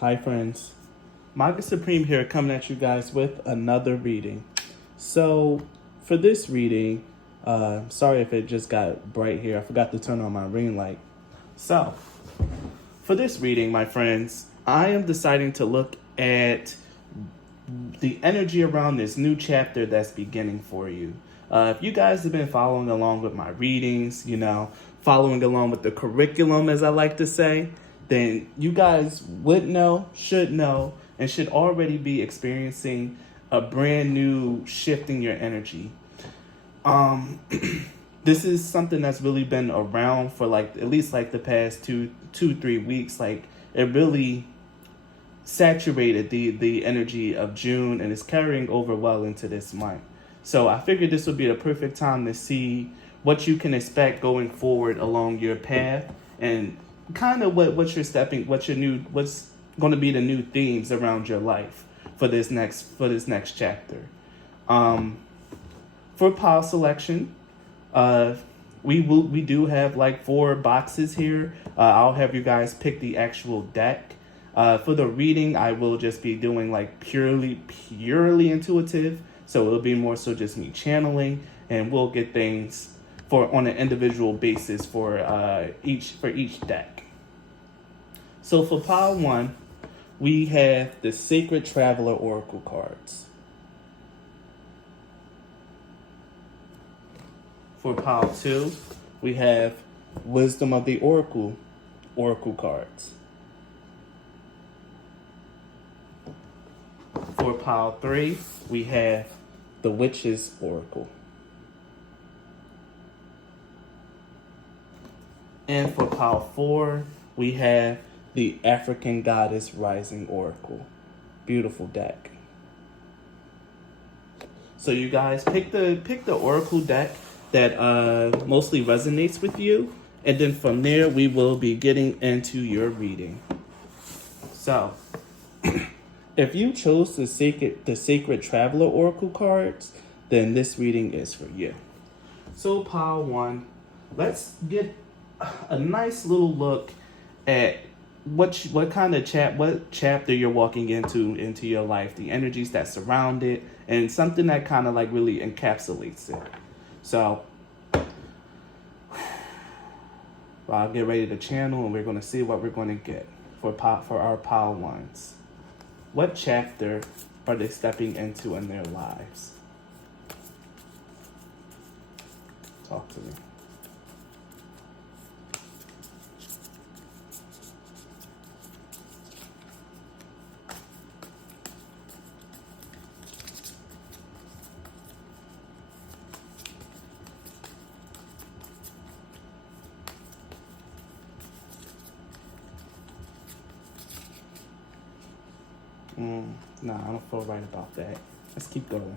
Hi friends, Maga Supreme here coming at you guys with another reading. So for this reading, sorry if it just got bright here. I forgot to turn on my ring light. So for this reading, my friends, I am deciding to look at the energy around this new chapter that's beginning for you. If you guys have been following along with my readings, following along with the curriculum, as I like to say, then you guys would know, and should already be experiencing a brand new shift in your energy. This is something that's really been around for at least the past 3 weeks. It really saturated the energy of June and is carrying over well into this month. So I figured this would be the perfect time to see what you can expect going forward along your path and kind of what's going to be the new themes around your life for this next chapter. For pile selection, we do have 4 boxes here. I'll have you guys pick the actual deck. For the reading, I will just be doing purely intuitive, so it'll be more so just me channeling, and we'll get things on an individual basis for each deck. So for pile 1, we have the Sacred Traveler Oracle cards. For pile 2, we have Wisdom of the Oracle cards. For pile 3, we have the Witch's Oracle. And for pile 4, we have the African Goddess Rising Oracle. Beautiful deck. So you guys pick the Oracle deck that mostly resonates with you, and then from there we will be getting into your reading. So if you chose the Sacred Traveler Oracle cards, then this reading is for you. So pile 1, let's get a nice little look at what chapter you're walking into your life, the energies that surround it, and something that kind of really encapsulates it. So I'll get ready to channel, and we're going to see what we're going to get for our pile 1s. What chapter are they stepping into in their lives? Talk to me. No, I don't feel right about that. Let's keep going.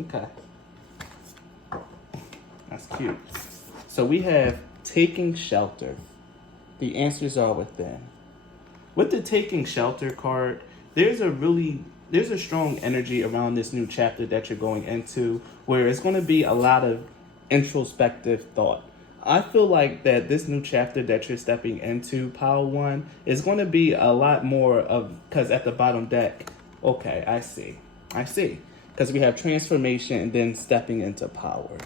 Okay. That's cute. So we have taking shelter. The answers are within. With the taking shelter card, there's a strong energy around this new chapter that you're going into, where it's going to be a lot of introspective thought. I feel like that this new chapter that you're stepping into, pile 1, is going to be a lot more of, because at the bottom deck, okay, I see. Because we have transformation and then stepping into power.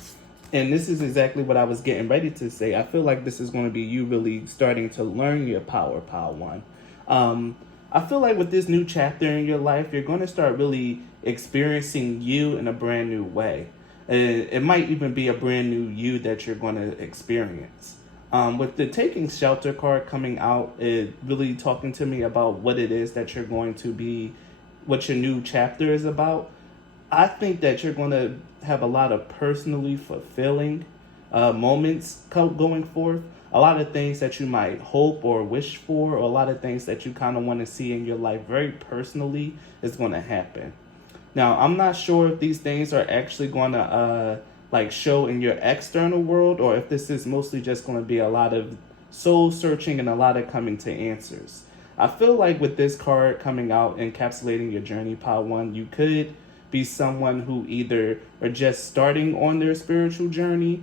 And this is exactly what I was getting ready to say. I feel like this is going to be you really starting to learn your power, pile 1. I feel like with this new chapter in your life, you're going to start really experiencing you in a brand new way. It might even be a brand new you that you're going to experience. With the taking shelter card coming out, it really talking to me about what it is that you're going to be, what your new chapter is about. I think that you're going to have a lot of personally fulfilling moments going forth. A lot of things that you might hope or wish for, or a lot of things that you kind of want to see in your life very personally is going to happen. Now, I'm not sure if these things are actually going to show in your external world, or if this is mostly just going to be a lot of soul searching and a lot of coming to answers. I feel like with this card coming out, encapsulating your journey, pile 1, you could be someone who either are just starting on their spiritual journey,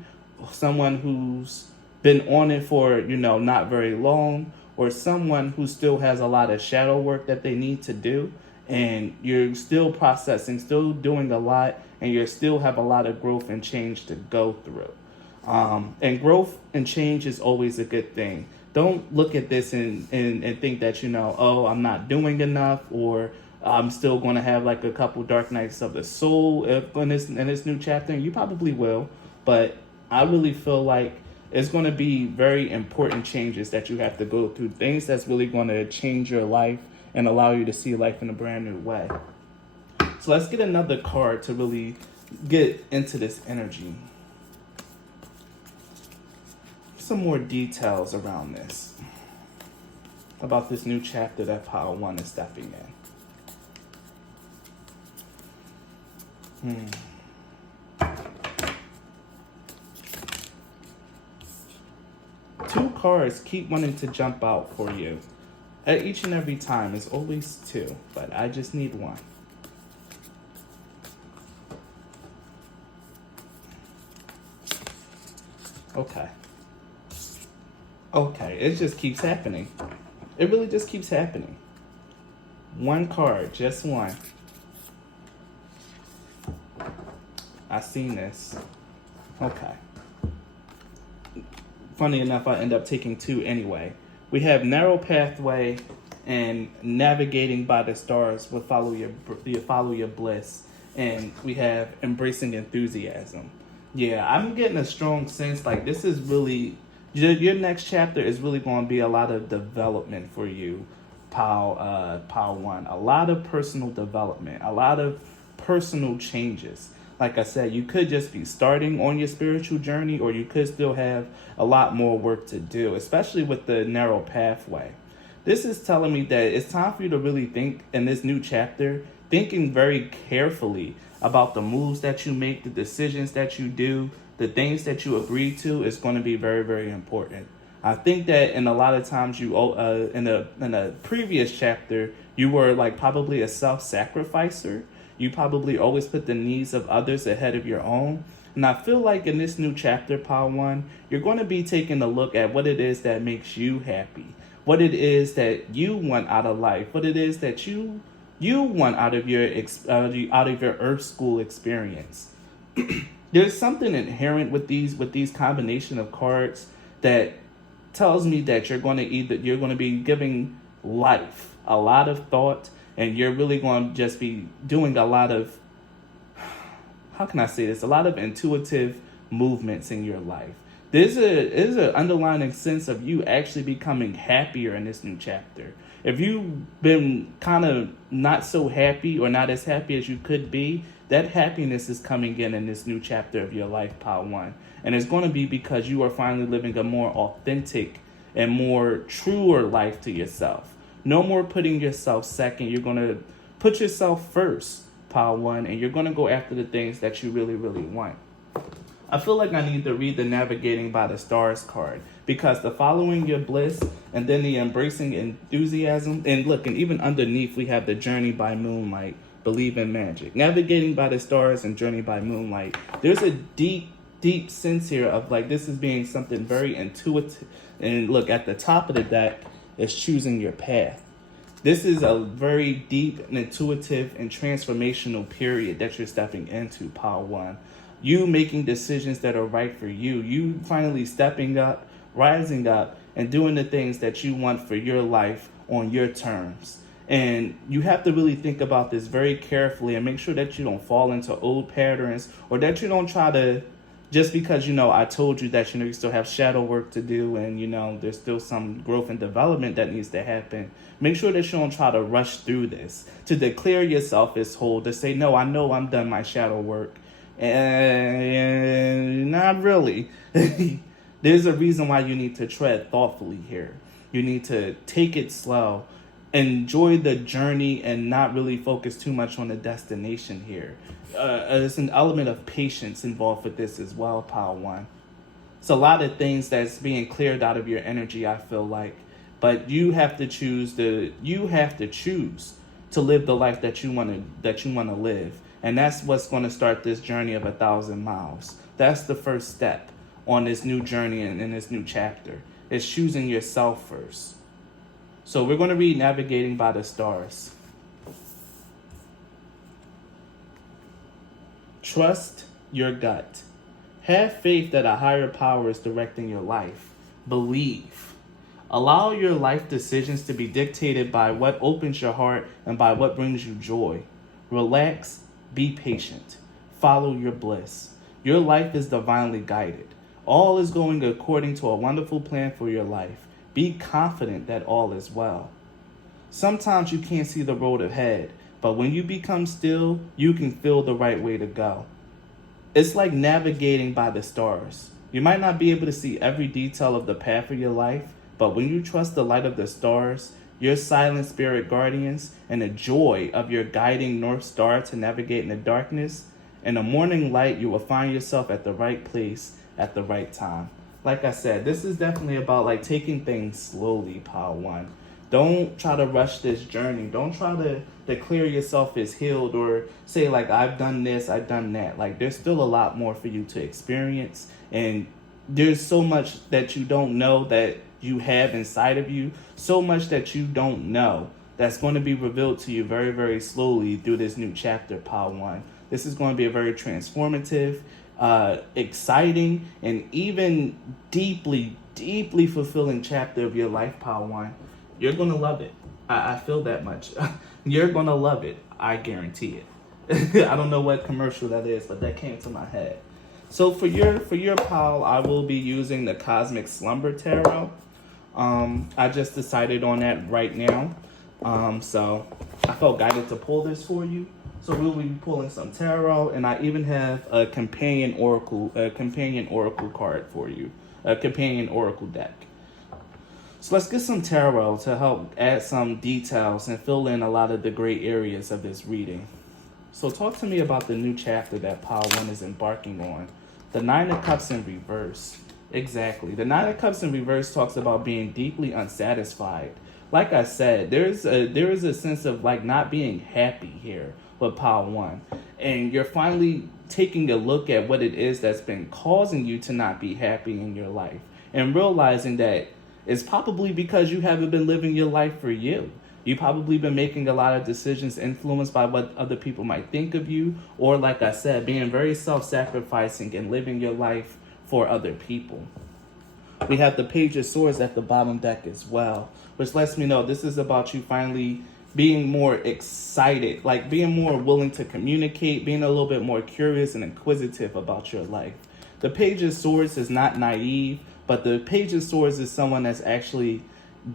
someone who's been on it for, not very long, or someone who still has a lot of shadow work that they need to do, and you're still processing, still doing a lot, and you still have a lot of growth and change to go through. And growth and change is always a good thing. Don't look at this and think that, oh, I'm not doing enough, or I'm still going to have like a couple dark nights of the soul in this new chapter. And you probably will, but I really feel like it's going to be very important changes that you have to go through, things that's really going to change your life and allow you to see life in a brand new way. So let's get another card to really get into this energy. Some more details around this, about this new chapter that Pile 1 is stepping in. Two cards keep wanting to jump out for you. At each and every time, it's always two, but I just need one. Okay, it just keeps happening. It really just keeps happening. One card, just one. I seen this. Okay. Funny enough, I end up taking two anyway. We have narrow pathway and navigating by the stars will follow your bliss, and we have embracing enthusiasm. Yeah, I'm getting a strong sense like this is really your next chapter is really going to be a lot of development for you, Pile 1. A lot of personal development, a lot of personal changes. Like I said, you could just be starting on your spiritual journey, or you could still have a lot more work to do, especially with the narrow pathway. This is telling me that it's time for you to really think in this new chapter, thinking very carefully about the moves that you make, the decisions that you do, the things that you agree to is going to be very, very important. I think that in a lot of times in a previous chapter, you were like probably a self-sacrificer. You probably always put the needs of others ahead of your own. And I feel like in this new chapter, Pile 1, you're going to be taking a look at what it is that makes you happy, what it is that you want out of life, what it is that you want out of your Earth School experience. There's something inherent with these combination of cards that tells me that you're going to be giving life a lot of thought, and you're really going to just be doing a lot of, how can I say this, a lot of intuitive movements in your life. There's an underlying sense of you actually becoming happier in this new chapter. If you've been kind of not so happy or not as happy as you could be, that happiness is coming in this new chapter of your life, Pile 1. And it's going to be because you are finally living a more authentic and more truer life to yourself. No more putting yourself second. You're going to put yourself first, Pile 1, and you're going to go after the things that you really, really want. I feel like I need to read the Navigating by the Stars card, because the following your bliss and then the embracing enthusiasm, and look, and even underneath we have the Journey by Moonlight, Believe in Magic. Navigating by the Stars and Journey by Moonlight. There's a deep sense here of like this is being something very intuitive. And look, at the top of the deck is choosing your path. This is a very deep and intuitive and transformational period that you're stepping into, Pile 1. You making decisions that are right for you. You finally stepping up, rising up, and doing the things that you want for your life on your terms. And you have to really think about this very carefully and make sure that you don't fall into old patterns, or that you don't try to, just because, I told you that, you still have shadow work to do, and, there's still some growth and development that needs to happen. Make sure that you don't try to rush through this, to declare yourself as whole, to say, no, I know I'm done my shadow work. And not really. There's a reason why you need to tread thoughtfully here. You need to take it slow, enjoy the journey, and not really focus too much on the destination here. There's an element of patience involved with this as well, Pile 1. It's a lot of things that's being cleared out of your energy, I feel like. But you have to choose to live the life that you want to live. And that's what's going to start this journey of 1,000 miles. That's the first step on this new journey and in this new chapter. It's choosing yourself first. So we're going to read Navigating by the Stars. Trust your gut. Have faith that a higher power is directing your life. Believe. Allow your life decisions to be dictated by what opens your heart and by what brings you joy. Relax. Be patient. Follow your bliss. Your life is divinely guided. All is going according to a wonderful plan for your life. Be confident that all is well. Sometimes you can't see the road ahead, but when you become still, you can feel the right way to go. It's like navigating by the stars. You might not be able to see every detail of the path of your life, but when you trust the light of the stars, your silent spirit guardians, and the joy of your guiding North Star to navigate in the darkness, in the morning light, you will find yourself at the right place at the right time. Like I said, this is definitely about like taking things slowly, Pile 1. Don't try to rush this journey. Don't try to declare yourself as healed or say like, I've done this, I've done that. Like there's still a lot more for you to experience. And there's so much that you don't know that you have inside of you. So much that you don't know that's going to be revealed to you very, very slowly through this new chapter, Pile 1. This is going to be a very transformative, exciting, and even deeply, deeply fulfilling chapter of your life, Pile 1. You're going to love it. I feel that much. You're going to love it. I guarantee it. I don't know what commercial that is, but that came to my head. So for your pile, I will be using the Cosmic Slumber Tarot. I just decided on that right now. So I felt guided to pull this for you. So we'll be pulling some tarot, and I even have a companion oracle card for you, a companion oracle deck. So let's get some tarot to help add some details and fill in a lot of the gray areas of this reading. So talk to me about the new chapter that Pile 1 is embarking on. The Nine of Cups in reverse. Exactly. The Nine of Cups in reverse talks about being deeply unsatisfied. Like I said, there is a sense of like not being happy here with Pile 1. And you're finally taking a look at what it is that's been causing you to not be happy in your life. And realizing that it's probably because you haven't been living your life for you. You've probably been making a lot of decisions influenced by what other people might think of you. Or like I said, being very self-sacrificing and living your life for other people. We have the Page of Swords at the bottom deck as well, which lets me know this is about you finally being more excited, like being more willing to communicate, being a little bit more curious and inquisitive about your life. The Page of Swords is not naive, but the Page of Swords is someone that's actually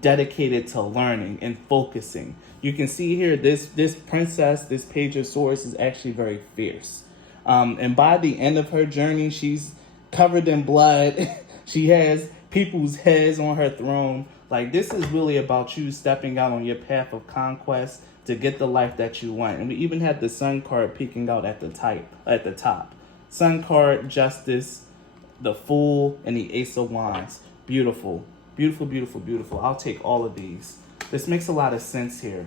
dedicated to learning and focusing. You can see here, this princess, this Page of Swords is actually very fierce. And by the end of her journey, she's covered in blood. She has people's heads on her throne. Like this is really about you stepping out on your path of conquest to get the life that you want. And we even had the Sun card peeking out at the top. Sun card, Justice, the Fool, and the Ace of Wands. Beautiful. Beautiful, beautiful, beautiful. I'll take all of these. This makes a lot of sense here.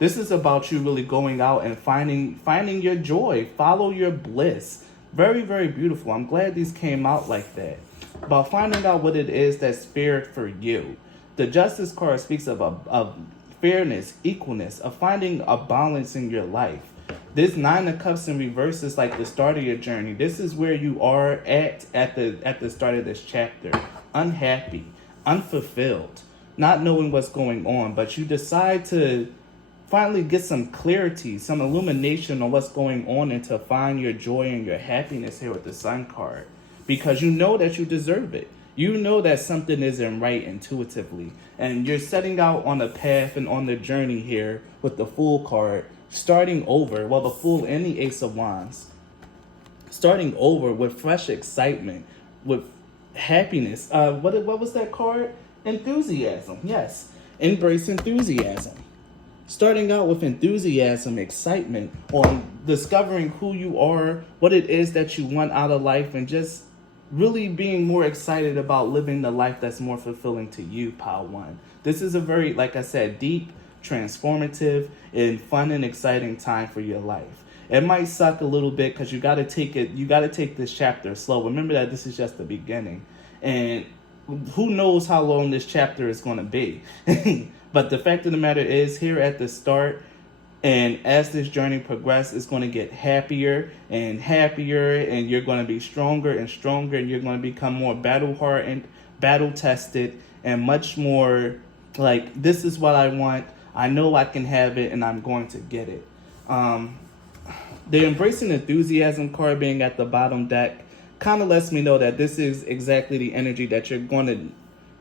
This is about you really going out and finding your joy. Follow your bliss. Very, very beautiful. I'm glad these came out like that. About finding out what it is that's fair for you. The Justice card speaks of fairness, equalness, of finding a balance in your life. This Nine of Cups in reverse is like the start of your journey. This is where you are at the start of this chapter. Unhappy, unfulfilled, not knowing what's going on, but you decide to finally get some clarity, some illumination on what's going on and to find your joy and your happiness here with the Sun card. Because you know that you deserve it. You know that something isn't right intuitively. And you're setting out on a path and on the journey here with the Fool card, starting over, well, the Fool and the Ace of Wands. Starting over with fresh excitement, with happiness. What was that card? Enthusiasm. Yes. Embrace enthusiasm. Starting out with enthusiasm, excitement on discovering who you are, what it is that you want out of life, and just really being more excited about living the life that's more fulfilling to you, Pile 1. This is a very, like I said, deep, transformative, and fun and exciting time for your life. It might suck a little bit because you got to take this chapter slow. Remember that this is just the beginning. And who knows how long this chapter is going to be. But the fact of the matter is, here at the start, and as this journey progresses, it's going to get happier and happier, and you're going to be stronger and stronger, and you're going to become more battle-hardened, battle-tested, and much more like, this is what I want. I know I can have it, and I'm going to get it. The Embracing Enthusiasm card being at the bottom deck kind of lets me know that this is exactly the energy that you're going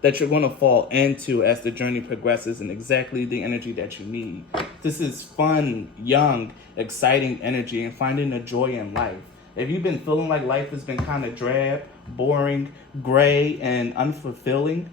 to fall into as the journey progresses, and exactly the energy that you need. This is fun, young, exciting energy, and finding a joy in life. If you've been feeling like life has been kind of drab, boring, gray, and unfulfilling,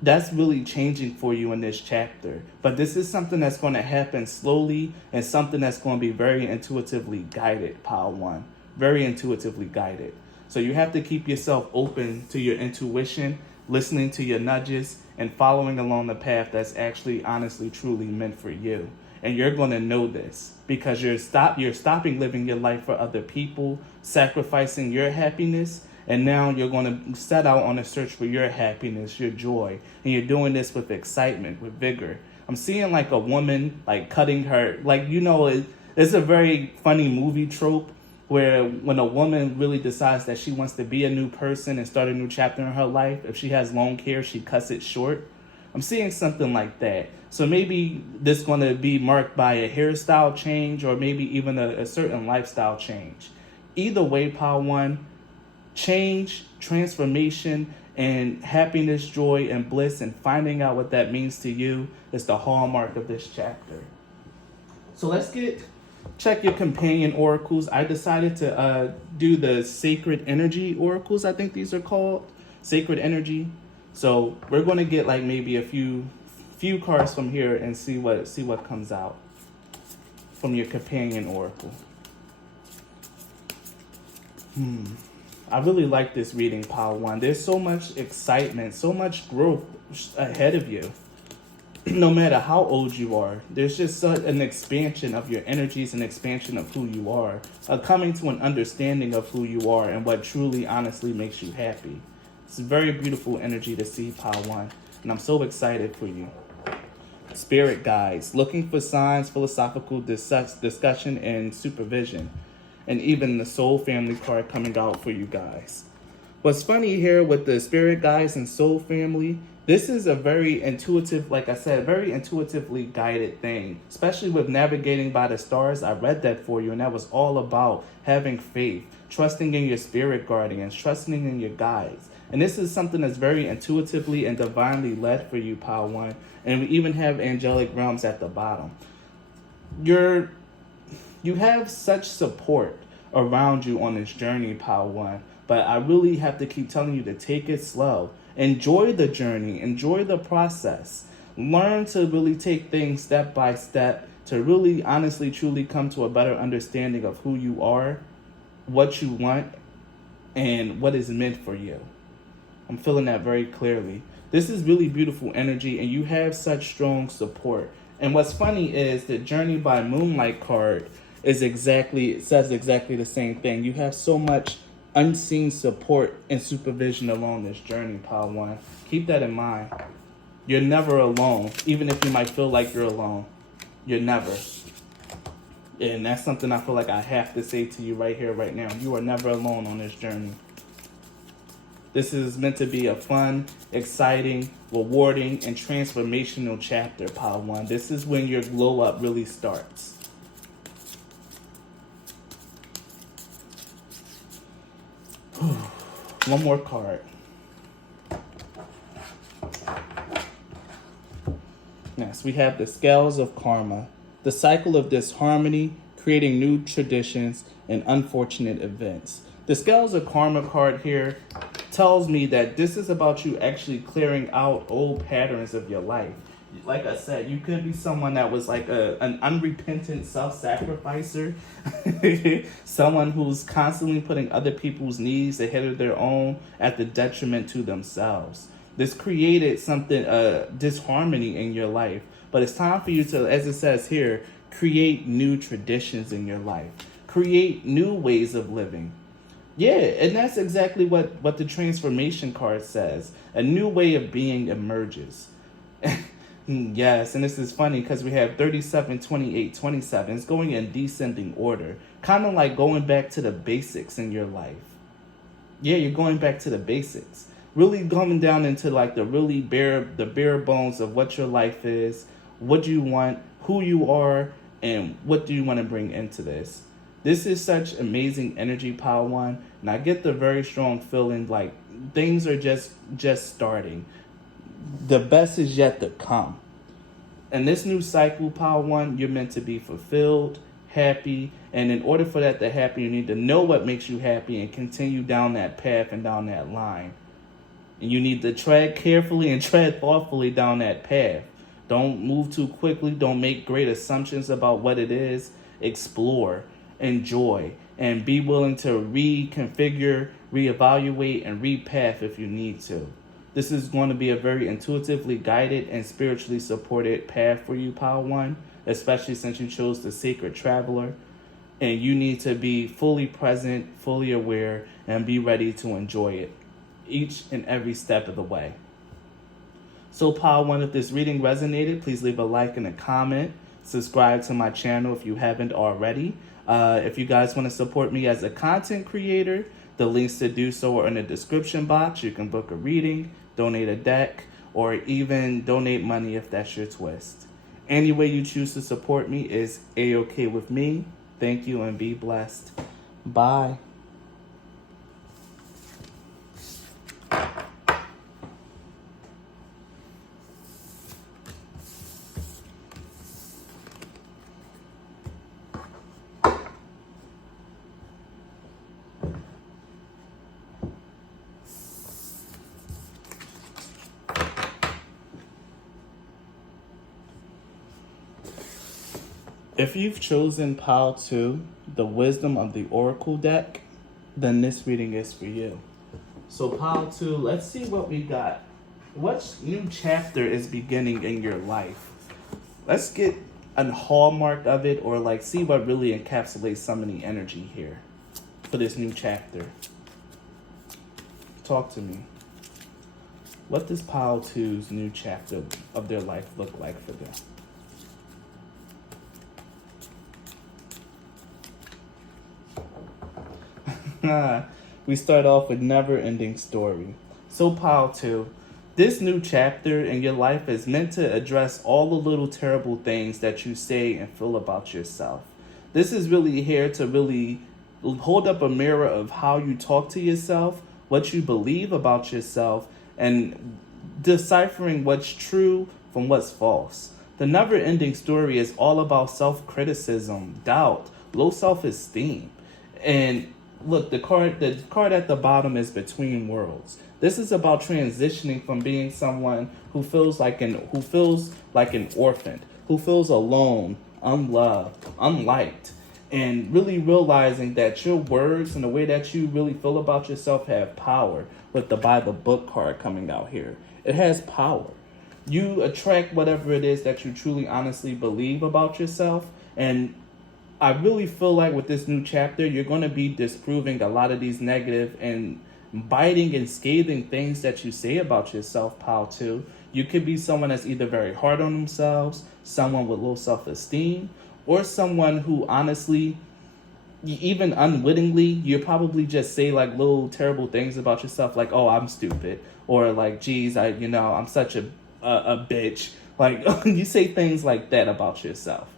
that's really changing for you in this chapter. But this is something that's going to happen slowly, and something that's going to be very intuitively guided, Pile 1. Very intuitively guided. So you have to keep yourself open to your intuition, listening to your nudges, and following along the path that's actually, honestly, truly meant for you. And you're going to know this because you're stopping living your life for other people, sacrificing your happiness, and now you're going to set out on a search for your happiness, your joy, and you're doing this with excitement, with vigor. I'm seeing like a woman like cutting her, like, you know, it's a very funny movie trope where when a woman really decides that she wants to be a new person and start a new chapter in her life, if she has long hair, she cuts it short. I'm seeing something like that. So maybe this is going to be marked by a hairstyle change, or maybe even a certain lifestyle change. Either way, Pile 1, change, transformation, and happiness, joy, and bliss, and finding out what that means to you is the hallmark of this chapter. So let's check your companion oracles. I decided to do the Sacred Energy oracles. I think these are called Sacred Energy. So we're going to get like maybe a few cards from here and see what comes out from your companion oracle. I really like this reading, Pile 1. There's so much excitement, so much growth ahead of you. No matter how old you are, there's just such an expansion of your energies, an expansion of who you are, coming to an understanding of who you are and what truly, honestly makes you happy. It's a very beautiful energy to see, Pile 1, and I'm so excited for you. Spirit guides, looking for signs, philosophical discussion, and supervision. And even the Soul Family card coming out for you guys. What's funny here with the Spirit Guides and Soul Family, this is a very intuitive, like I said, very intuitively guided thing, especially with navigating by the stars. I read that for you, and that was all about having faith, trusting in your spirit guardians, trusting in your guides. And this is something that's very intuitively and divinely led for you, Pile 1. And we even have angelic realms at the bottom. You have such support around you on this journey, Pile 1. But I really have to keep telling you to take it slow. Enjoy the journey. Enjoy the process. Learn to really take things step by step to really, honestly, truly come to a better understanding of who you are, what you want, and what is meant for you. I'm feeling that very clearly. This is really beautiful energy, and you have such strong support. And what's funny is the Journey by Moonlight card says exactly the same thing. You have so much unseen support and supervision along this journey, Pile 1. Keep that in mind. You're never alone, even if you might feel like you're alone. You're never. And that's something I feel like I have to say to you right here, right now. You are never alone on this journey. This is meant to be a fun, exciting, rewarding, and transformational chapter, Pile 1. This is when your glow up really starts. One more card. Next, we have the Scales of Karma. The cycle of disharmony, creating new traditions, and unfortunate events. The Scales of Karma card here tells me that this is about you actually clearing out old patterns of your life. Like I said, you could be someone that was like an unrepentant self-sacrificer, someone who's constantly putting other people's needs ahead of their own at the detriment to themselves. This created something, disharmony in your life. But it's time for you to, as it says here, create new traditions in your life. create new ways of living. Yeah, and that's exactly what the transformation card says. A new way of being emerges. Yes, and this is funny because we have 37, 28, 27. It's going in descending order. Kind of like going back to the basics in your life. Yeah, you're going back to the basics. Really coming down into like the bare bones of what your life is, what you want, who you are, and what do you want to bring into this. This is such amazing energy, Power One, and I get the very strong feeling like things are just starting. The best is yet to come. In this new cycle, Power One, you're meant to be fulfilled, happy, and in order for that to happen, you need to know what makes you happy and continue down that path and down that line. And you need to tread carefully and tread thoughtfully down that path. Don't move too quickly. Don't make great assumptions about what it is. Explore, enjoy, and be willing to reconfigure, reevaluate, and repath if you need to. This is going to be a very intuitively guided and spiritually supported path for you, Power One, especially since you chose the Sacred Traveler. And you need to be fully present, fully aware, and be ready to enjoy it each and every step of the way. So Power One, if this reading resonated, please leave a like and a comment. Subscribe to my channel if you haven't already. If you guys want to support me as a content creator, the links to do so are in the description box. You can book a reading, donate a deck, or even donate money if that's your twist. Any way you choose to support me is A-OK with me. Thank you and be blessed. Bye. If you've chosen Pile 2, the Wisdom of the Oracle deck, then this reading is for you. So Pile 2, let's see what we got. What new chapter is beginning in your life? Let's get a hallmark of it, or like see what really encapsulates some of the energy here for this new chapter. Talk to me. What does Pile 2's new chapter of their life look like for them? We start off with never-ending story. So Pile 2, this new chapter in your life is meant to address all the little terrible things that you say and feel about yourself. This is really here to really hold up a mirror of how you talk to yourself, what you believe about yourself, and deciphering what's true from what's false. The never-ending story is all about self-criticism, doubt, low self-esteem, and look, the card at the bottom is Between Worlds. This is about transitioning from being someone who feels like an orphan, who feels alone, unloved, unliked, and really realizing that your words and the way that you really feel about yourself have power. With the Bible book card coming out here, it has power. You attract whatever it is that you truly honestly believe about yourself, and I really feel like with this new chapter, you're going to be disproving a lot of these negative and biting and scathing things that you say about yourself, Pile 2. You could be someone that's either very hard on themselves, someone with low self-esteem, or someone who honestly, even unwittingly, you probably just say like little terrible things about yourself, like, oh, I'm stupid, or like, geez, I'm such a bitch. Like, you say things like that about yourself.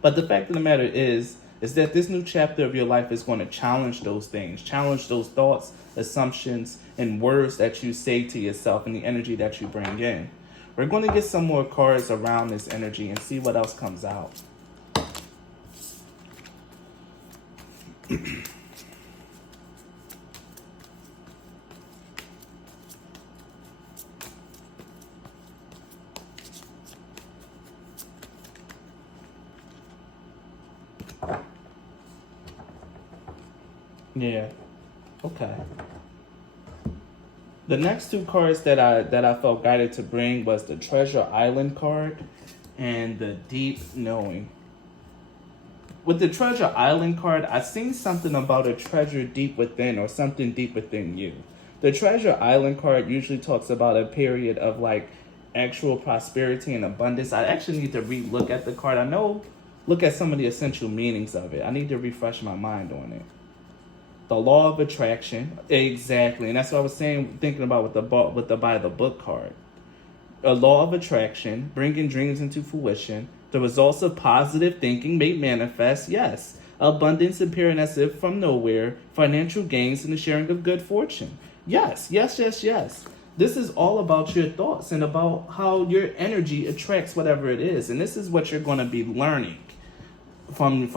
But the fact of the matter is that this new chapter of your life is going to challenge those things, challenge those thoughts, assumptions, and words that you say to yourself and the energy that you bring in. We're going to get some more cards around this energy and see what else comes out. Yeah. Okay. The next two cards that I felt guided to bring was the Treasure Island card and the Deep Knowing. with the Treasure Island card, I seen something about a treasure deep within or something deep within you. The Treasure Island card usually talks about a period of like actual prosperity and abundance. I actually need to re-look at the card. Look at some of the essential meanings of it. I need to refresh my mind on it. The law of attraction, exactly, and that's what I was saying, thinking about with the by the book card. A law of attraction, bringing dreams into fruition. The results of positive thinking made manifest, yes. Abundance appearing as if from nowhere. Financial gains and the sharing of good fortune. Yes, yes, yes, yes. This is all about your thoughts and about how your energy attracts whatever it is. And this is what you're going to be learning from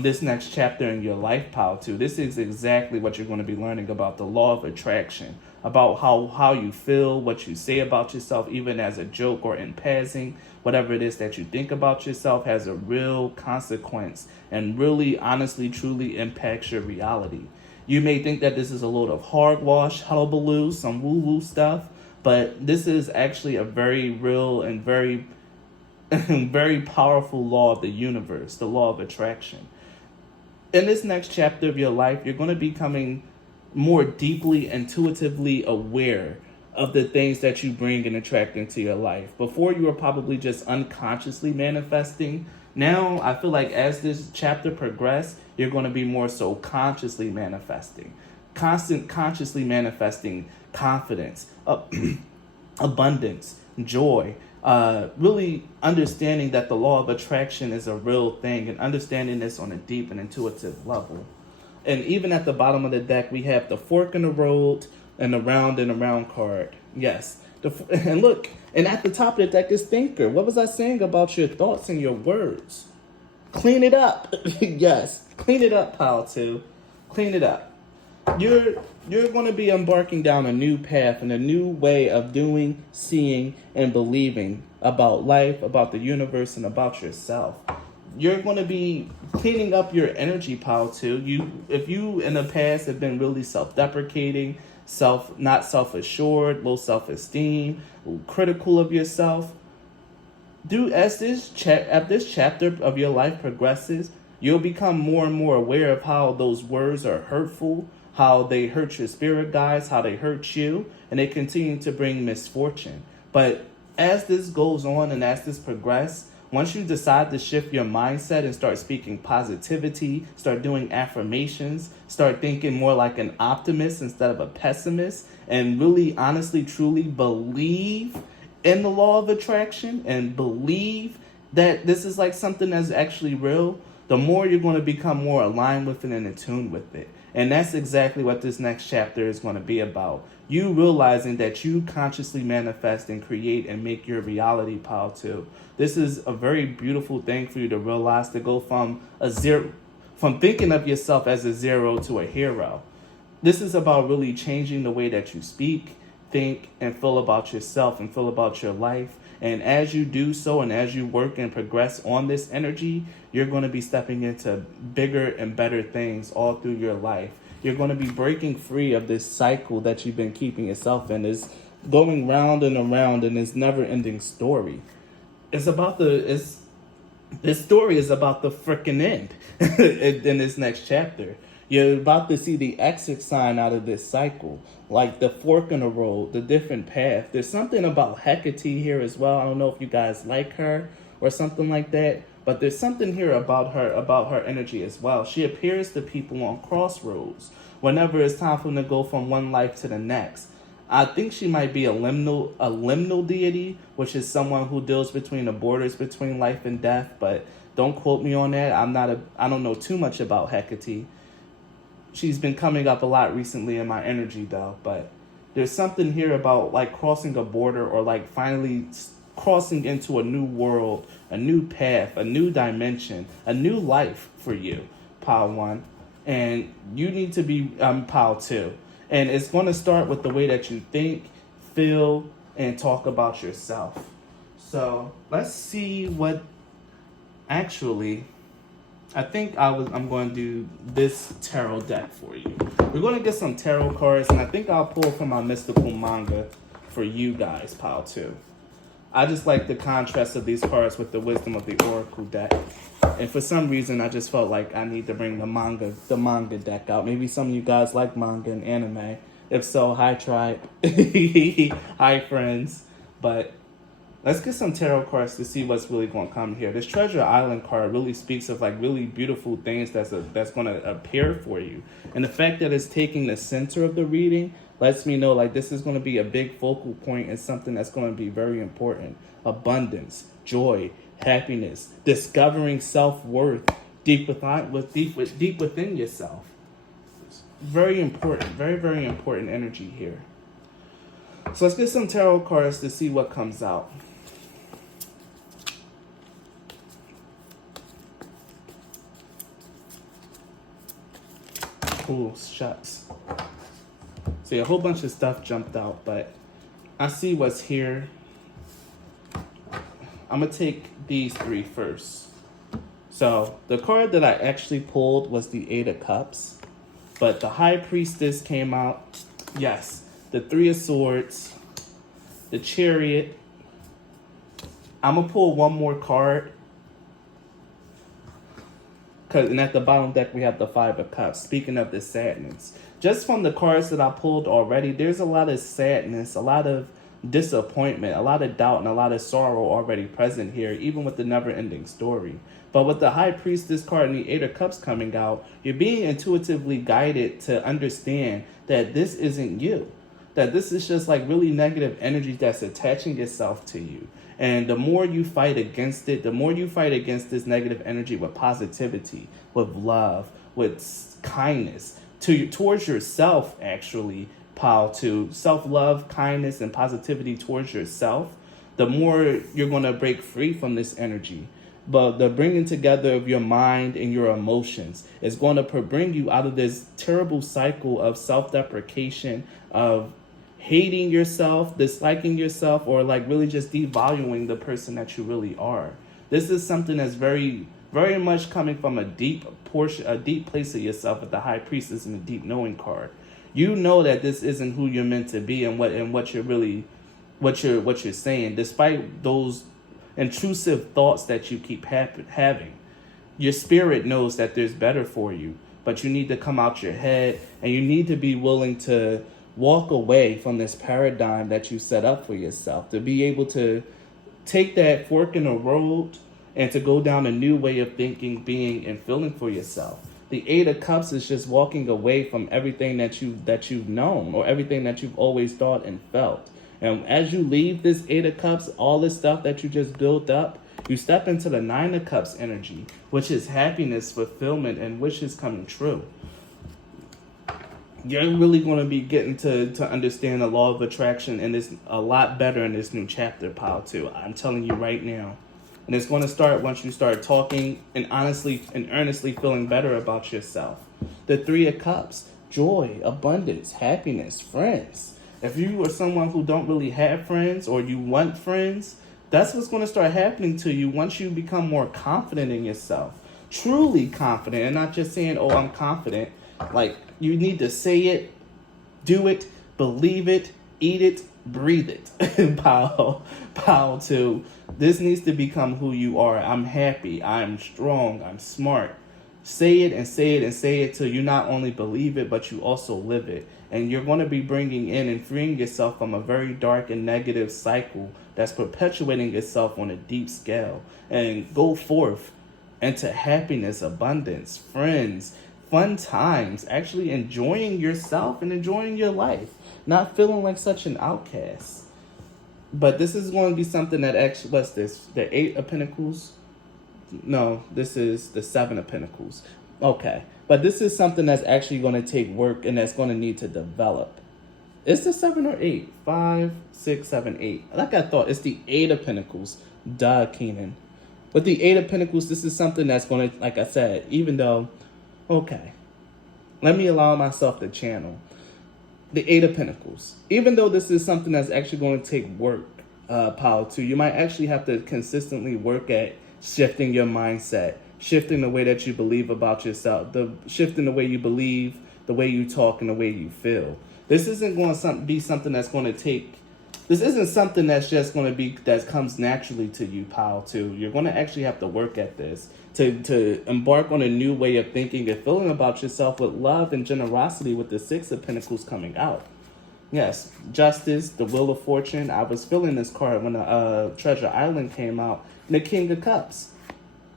this next chapter in your life, pal, too. This is exactly what you're going to be learning about the law of attraction, about how you feel, what you say about yourself, even as a joke or in passing. Whatever it is that you think about yourself has a real consequence and really, honestly, truly impacts your reality. You may think that this is a load of hogwash, hullabaloo, some woo-woo stuff, but this is actually a very real and very very powerful law of the universe, the law of attraction. In this next chapter of your life, you're going to be becoming more deeply, intuitively aware of the things that you bring and attract into your life. Before, you were probably just unconsciously manifesting. Now, I feel like as this chapter progresses, you're going to be more so consciously manifesting. Consciously manifesting confidence, abundance, joy, really understanding that the law of attraction is a real thing and understanding this on a deep and intuitive level. And even at the bottom of the deck, we have the fork in the road and the round and around card. Yes. And look, and at the top of the deck is thinker. What was I saying about your thoughts and your words? Clean it up. Yes. Clean it up, pal, too. Clean it up. You're going to be embarking down a new path and a new way of doing, seeing, and believing about life, about the universe, and about yourself. You're going to be cleaning up your energy pile too. If you in the past have been really self-deprecating, not self-assured, low self-esteem, critical of yourself, as this chapter of your life progresses, you'll become more and more aware of how those words are hurtful, how they hurt your spirit guides, how they hurt you, and they continue to bring misfortune. But as this goes on and as this progresses, once you decide to shift your mindset and start speaking positivity, start doing affirmations, start thinking more like an optimist instead of a pessimist, and really honestly, truly believe in the law of attraction and believe that this is like something that's actually real, the more you're going to become more aligned with it and in tune with it. And that's exactly what this next chapter is going to be about. You realizing that you consciously manifest and create and make your reality pile too. This is a very beautiful thing for you to realize, to go from thinking of yourself as a zero to a hero. This is about really changing the way that you speak, think, and feel about yourself and feel about your life. And as you do so and as you work and progress on this energy, you're going to be stepping into bigger and better things all through your life. You're going to be breaking free of this cycle that you've been keeping yourself in. It's going round and around in this never-ending story. This story is about the freaking end in this next chapter. You're about to see the exit sign out of this cycle, like the fork in the road, the different path. There's something about Hecate here as well. I don't know if you guys like her or something like that, but there's something here about her energy as well. She appears to people on crossroads whenever it's time for them to go from one life to the next. I think she might be a liminal deity, which is someone who deals between the borders between life and death, but don't quote me on that. I don't know too much about Hecate. She's been coming up a lot recently in my energy though, but there's something here about like crossing a border or like finally crossing into a new world, a new path, a new dimension, a new life for you, Pile 1. And you need to be Pile 2. And it's going to start with the way that you think, feel, and talk about yourself. So let's see what actually... I think I'm going to do this tarot deck for you. We're going to get some tarot cards, and I think I'll pull from my mystical manga for you guys, Pile 2. I just like the contrast of these cards with the wisdom of the Oracle deck. And for some reason, I just felt like I need to bring the manga deck out. Maybe some of you guys like manga and anime. If so, hi tribe, hi friends. But let's get some tarot cards to see what's really going to come here. This Treasure Island card really speaks of like really beautiful things that's going to appear for you. And the fact that it's taking the center of the reading lets me know like this is going to be a big focal point and something that's going to be very important. Abundance, joy, happiness, discovering self-worth deep within yourself. Very important, very, very important energy here. So let's get some tarot cards to see what comes out. Ooh, shucks. See, a whole bunch of stuff jumped out, but I see what's here. I'm going to take these three first. So the card that I actually pulled was the Eight of Cups, but the High Priestess came out. Yes, the Three of Swords, the Chariot. I'm going to pull one more card. And at the bottom deck, we have the Five of Cups. Speaking of the sadness, just from the cards that I pulled already, there's a lot of sadness, a lot of disappointment, a lot of doubt, and a lot of sorrow already present here, even with the never-ending story. But with the High Priestess card and the Eight of Cups coming out, you're being intuitively guided to understand that this isn't you. That this is just like really negative energy that's attaching itself to you. And the more you fight against it, the more you fight against this negative energy with positivity, with love, with kindness, towards yourself, actually, pal, to self-love, kindness, and positivity towards yourself, the more you're going to break free from this energy. But the bringing together of your mind and your emotions is going to bring you out of this terrible cycle of self-deprecation, of hating yourself, disliking yourself, or like really just devaluing the person that you really are. This is something that's very, very much coming from a deep place of yourself with the High Priestess and the Deep Knowing card. You know that this isn't who you're meant to be and what you're saying, despite those intrusive thoughts that you keep having. Your spirit knows that there's better for you, but you need to come out your head and you need to be willing to walk away from this paradigm that you set up for yourself, to be able to take that fork in the road and to go down a new way of thinking, being, and feeling for yourself. The Eight of Cups is just walking away from everything that you've known or everything that you've always thought and felt. And as you leave this Eight of Cups, all this stuff that you just built up, you step into the Nine of Cups energy, which is happiness, fulfillment, and wishes coming true. You're really going to be getting to understand the law of attraction and this a lot better in this new chapter, pal, too. I'm telling you right now. And it's going to start once you start talking and honestly and earnestly feeling better about yourself. The Three of Cups, joy, abundance, happiness, friends. If you are someone who don't really have friends or you want friends, that's what's going to start happening to you once you become more confident in yourself. Truly confident, and not just saying, oh, I'm confident. Like, you need to say it, do it, believe it, eat it, breathe it. Pow to. This needs to become who you are. I'm happy. I'm strong. I'm smart. Say it and say it and say it till you not only believe it, but you also live it. And you're going to be bringing in and freeing yourself from a very dark and negative cycle that's perpetuating itself on a deep scale. And go forth into happiness, abundance, friends, fun times, actually enjoying yourself and enjoying your life, not feeling like such an outcast. But this is going to be something that actually, what's this? The Eight of Pentacles? No, this is the Seven of Pentacles. Okay. But this is something that's actually going to take work and that's going to need to develop. It's the 7 or 8. 5, 6, 7, 8. Like I thought, it's the Eight of Pentacles. Duh, Keenan. With the Eight of Pentacles, this is something that's going to, like I said, even though, okay, let me allow myself to channel. The Eight of Pentacles. Even though this is something that's actually going to take work, power too, you might actually have to consistently work at shifting your mindset, shifting the way that you believe about yourself, shifting the way you believe, the way you talk, and the way you feel. This isn't going to be something that's going to take This isn't something that's just going to be, that comes naturally to you, pal, too. You're going to actually have to work at this to embark on a new way of thinking and feeling about yourself with love and generosity, with the Six of Pentacles coming out. Yes, Justice, the Wheel of Fortune. I was feeling this card when the Treasure Island came out. And the King of Cups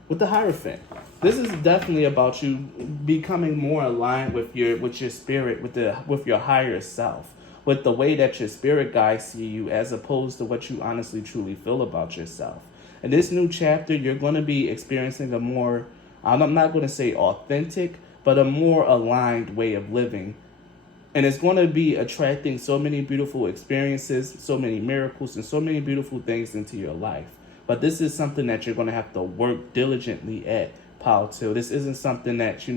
with the Hierophant. This is definitely about you becoming more aligned with your spirit, with your higher self, with the way that your spirit guides see you, as opposed to what you honestly truly feel about yourself. In this new chapter, you're going to be experiencing a more, I'm not going to say authentic, but a more aligned way of living. And it's going to be attracting so many beautiful experiences, so many miracles, and so many beautiful things into your life. But this is something that you're going to have to work diligently at, pal, too. This isn't something that,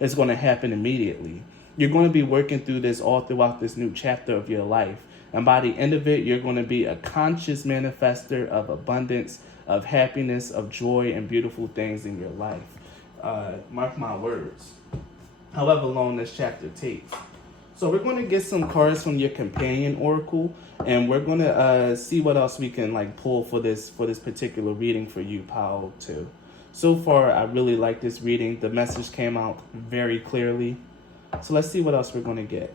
is going to happen immediately. You're going to be working through this all throughout this new chapter of your life. And by the end of it, you're going to be a conscious manifester of abundance, of happiness, of joy, and beautiful things in your life. Mark my words. However long this chapter takes. So we're going to get some cards from your companion oracle, and we're going to see what else we can pull for this particular reading for you, pal, too. So far, I really like this reading. The message came out very clearly. So let's see what else we're going to get.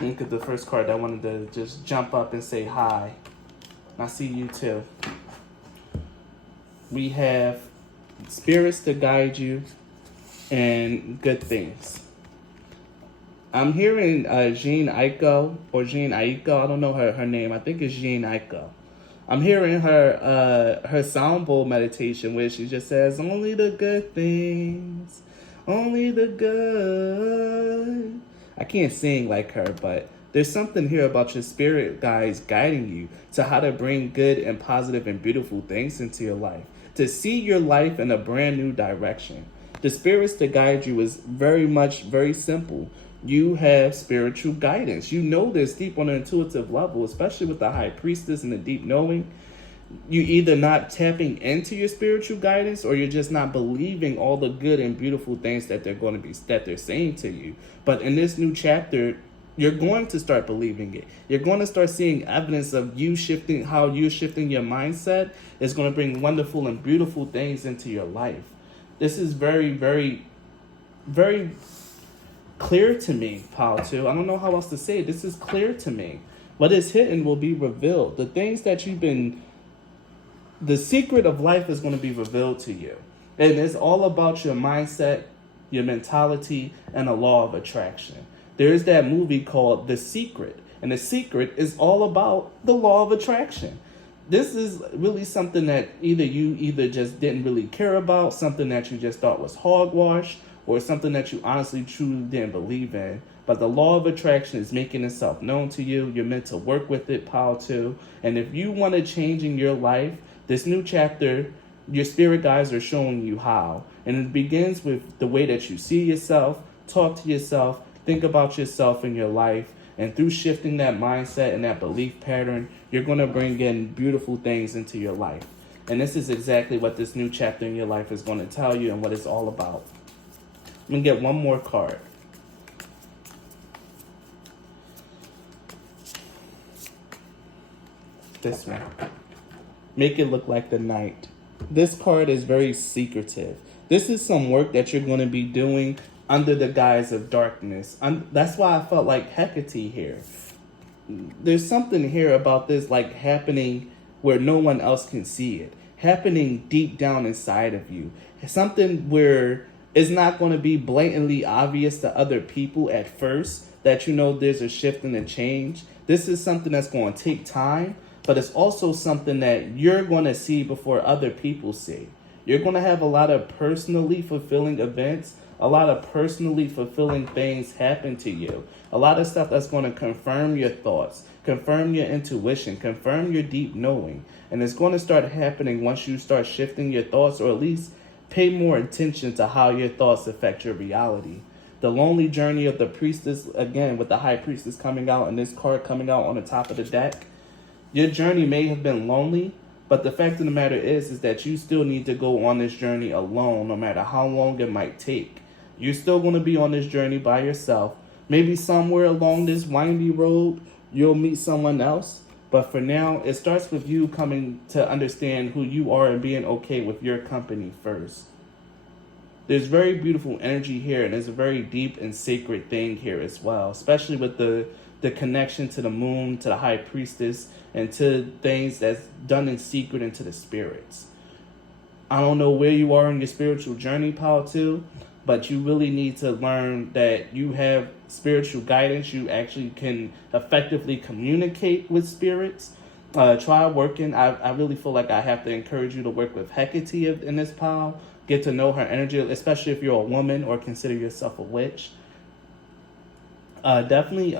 Look at the first card. I wanted to just jump up and say hi. I see you too. We have spirits to guide you and good things. I'm hearing Jean Aiko, or Jean Aiko. I don't know her name. I think it's Jean Aiko. I'm hearing her sound bowl meditation where she just says, only the good things, only the good. I can't sing like her, but there's something here about your spirit guides guiding you to how to bring good and positive and beautiful things into your life, to see your life in a brand new direction. The spirits to guide you is very simple. You have spiritual guidance. You know this deep on an intuitive level, especially with the High Priestess and the deep knowing. You either not tapping into your spiritual guidance, or you're just not believing all the good and beautiful things that they're saying to you. But in this new chapter, you're going to start believing it. You're going to start seeing evidence of you shifting, how you're shifting your mindset is going to bring wonderful and beautiful things into your life. This is very clear to me, pal, too. I don't know how else to say it. This is clear to me. What is hidden will be revealed. The things that the secret of life is going to be revealed to you. And it's all about your mindset, your mentality, and the law of attraction. There's that movie called The Secret, and The Secret is all about the law of attraction. This is really something that either just didn't really care about, something that you just thought was hogwash, or something that you honestly truly didn't believe in. But the law of attraction is making itself known to you. You're meant to work with it, pal, too. And if you want to change in your life, this new chapter, your spirit guides are showing you how. And it begins with the way that you see yourself, talk to yourself, think about yourself in your life. And through shifting that mindset and that belief pattern, you're going to bring in beautiful things into your life. And this is exactly what this new chapter in your life is going to tell you and what it's all about. I'm going to get one more card. This one. Make it look like the Knight. This card is very secretive. This is some work that you're going to be doing under the guise of darkness. That's why I felt like Hecate here. There's something here about this happening where no one else can see it. Happening deep down inside of you. Something where it's not going to be blatantly obvious to other people at first that there's a shift and a change. This is something that's going to take time, but it's also something that you're going to see before other people see. You're going to have a lot of personally fulfilling events, a lot of personally fulfilling things happen to you. A lot of stuff that's going to confirm your thoughts, confirm your intuition, confirm your deep knowing. And it's going to start happening once you start shifting your thoughts, or at least pay more attention to how your thoughts affect your reality. The lonely journey of the priestess, again, with the High Priestess coming out and this card coming out on the top of the deck. Your journey may have been lonely, But the fact of the matter is that you still need to go on this journey alone, no matter how long it might take. You're still going to be on this journey by yourself. Maybe somewhere along this windy road, you'll meet someone else. But for now, it starts with you coming to understand who you are and being okay with your company first. There's very beautiful energy here, and there's a very deep and sacred thing here as well, especially with the connection to the moon, to the high priestess, and to things that's done in secret and to the spirits. I don't know where you are in your spiritual journey, Pal 2, but you really need to learn that you have spiritual guidance. You actually can effectively communicate with spirits. Try working. I really feel like I have to encourage you to work with Hecate in this pile. Get to know her energy, especially if you're a woman or consider yourself a witch. Definitely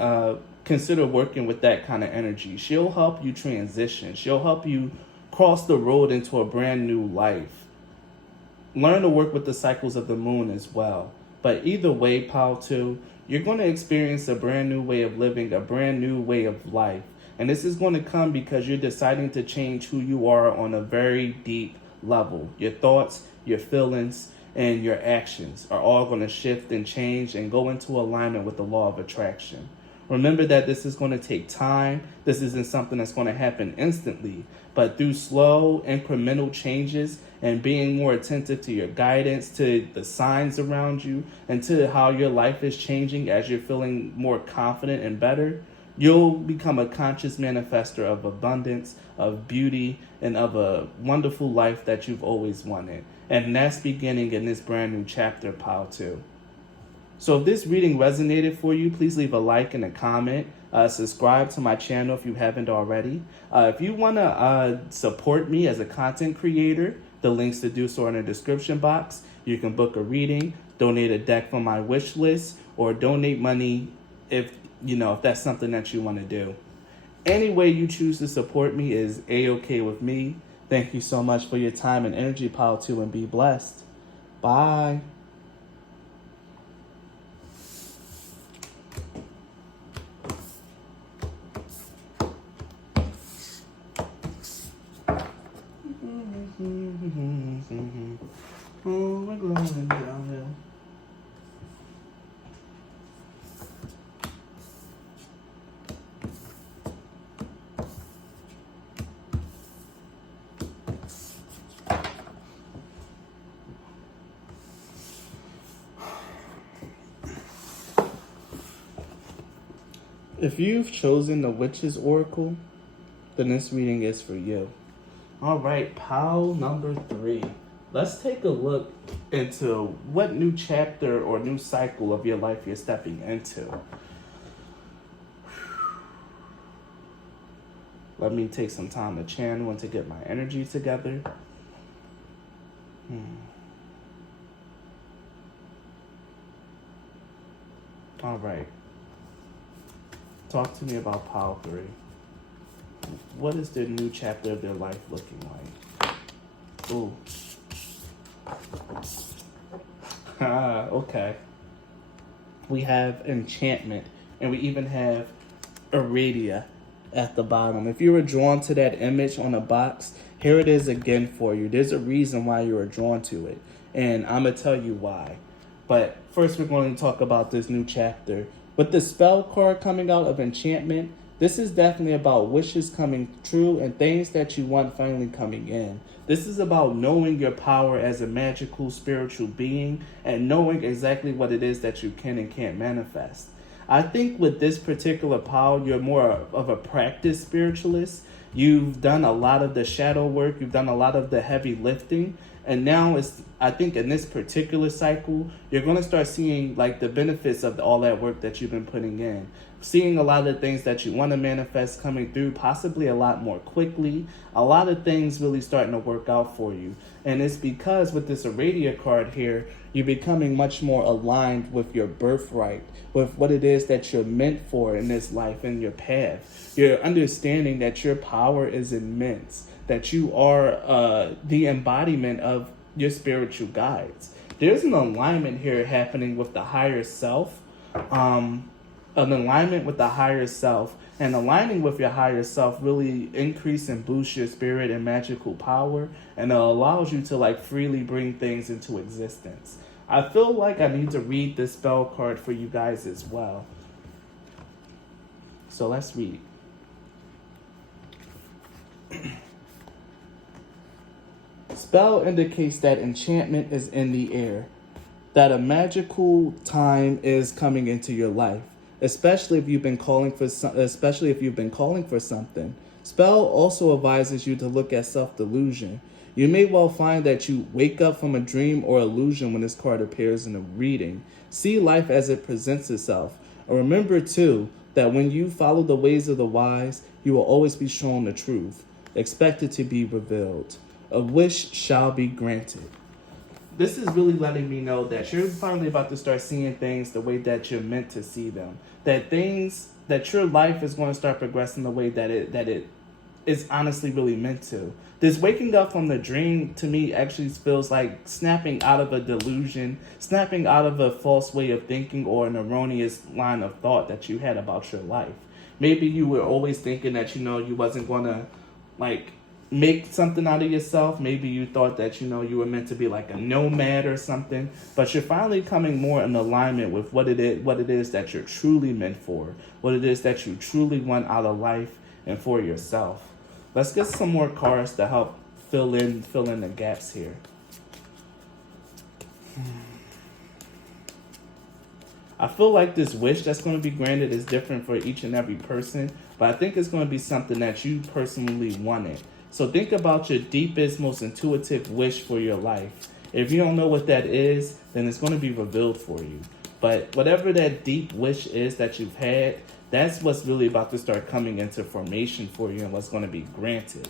consider working with that kind of energy. She'll help you transition. She'll help you cross the road into a brand new life. Learn to work with the cycles of the moon as well. But either way, Pal 2, you're going to experience a brand new way of living, a brand new way of life. And this is going to come because you're deciding to change who you are on a very deep level. Your thoughts, your feelings, and your actions are all going to shift and change and go into alignment with the law of attraction. Remember that this is going to take time. This isn't something that's going to happen instantly, but through slow, incremental changes and being more attentive to your guidance, to the signs around you, and to how your life is changing as you're feeling more confident and better, you'll become a conscious manifester of abundance, of beauty, and of a wonderful life that you've always wanted. And that's beginning in this brand new chapter, Pal 2. So if this reading resonated for you, please leave a like and a comment. Subscribe to my channel if you haven't already. If you want to support me as a content creator, the links to do so are in the description box. You can book a reading, donate a deck from my wish list, or donate money if that's something that you want to do. Any way you choose to support me is A-okay with me. Thank you so much for your time and energy, Pal 2, and be blessed. Bye. Oh, we're going downhill. If you've chosen the Witch's Oracle, then this reading is for you. All right, pile number 3. Let's take a look into what new chapter or new cycle of your life you're stepping into. Let me take some time to channel and to get my energy together. All right. Talk to me about pile 3. What is the new chapter of their life looking like? Ooh. Okay. We have enchantment, and we even have Iradia at the bottom. If you were drawn to that image on a box, here it is again for you. There's a reason why you were drawn to it, and I'm going to tell you why. But first, we're going to talk about this new chapter. With the spell card coming out of enchantment, this is definitely about wishes coming true and things that you want finally coming in. This is about knowing your power as a magical spiritual being and knowing exactly what it is that you can and can't manifest. I think with this particular pile, you're more of a practice spiritualist. You've done a lot of the shadow work. You've done a lot of the heavy lifting. And now I think in this particular cycle, you're going to start seeing like the benefits of all that work that you've been putting in. Seeing a lot of the things that you want to manifest coming through, possibly a lot more quickly. A lot of things really starting to work out for you. And it's because with this Iradia card here, you're becoming much more aligned with your birthright, with what it is that you're meant for in this life and your path. You're understanding that your power is immense, that you are the embodiment of your spiritual guides. There's an alignment here happening with the higher self, an alignment with the higher self And aligning with your higher self really increase and boost your spirit and magical power, and it allows you to like freely bring things into existence. I feel like I need to read this spell card for you guys as well. So let's read. Spell indicates that enchantment is in the air, that a magical time is coming into your life, especially if you've been calling for something. Spell also advises you to look at self-delusion. You may well find that you wake up from a dream or illusion when this card appears in a reading. See life as it presents itself. And remember too that when you follow the ways of the wise, you will always be shown the truth. Expect it to be revealed. A wish shall be granted. This is really letting me know that you're finally about to start seeing things the way that you're meant to see them. That your life is going to start progressing the way that it is honestly really meant to. This waking up from the dream to me actually feels like snapping out of a delusion, snapping out of a false way of thinking or an erroneous line of thought that you had about your life. Maybe you were always thinking that, you wasn't going to like make something out of yourself. Maybe you thought that, you were meant to be like a nomad or something, but you're finally coming more in alignment with what it is that you're truly meant for, what it is that you truly want out of life and for yourself. Let's get some more cards to help fill in the gaps here. I feel like this wish that's going to be granted is different for each and every person, but I think it's going to be something that you personally wanted. So think about your deepest, most intuitive wish for your life. If you don't know what that is, then it's going to be revealed for you. But whatever that deep wish is that you've had, that's what's really about to start coming into formation for you and what's going to be granted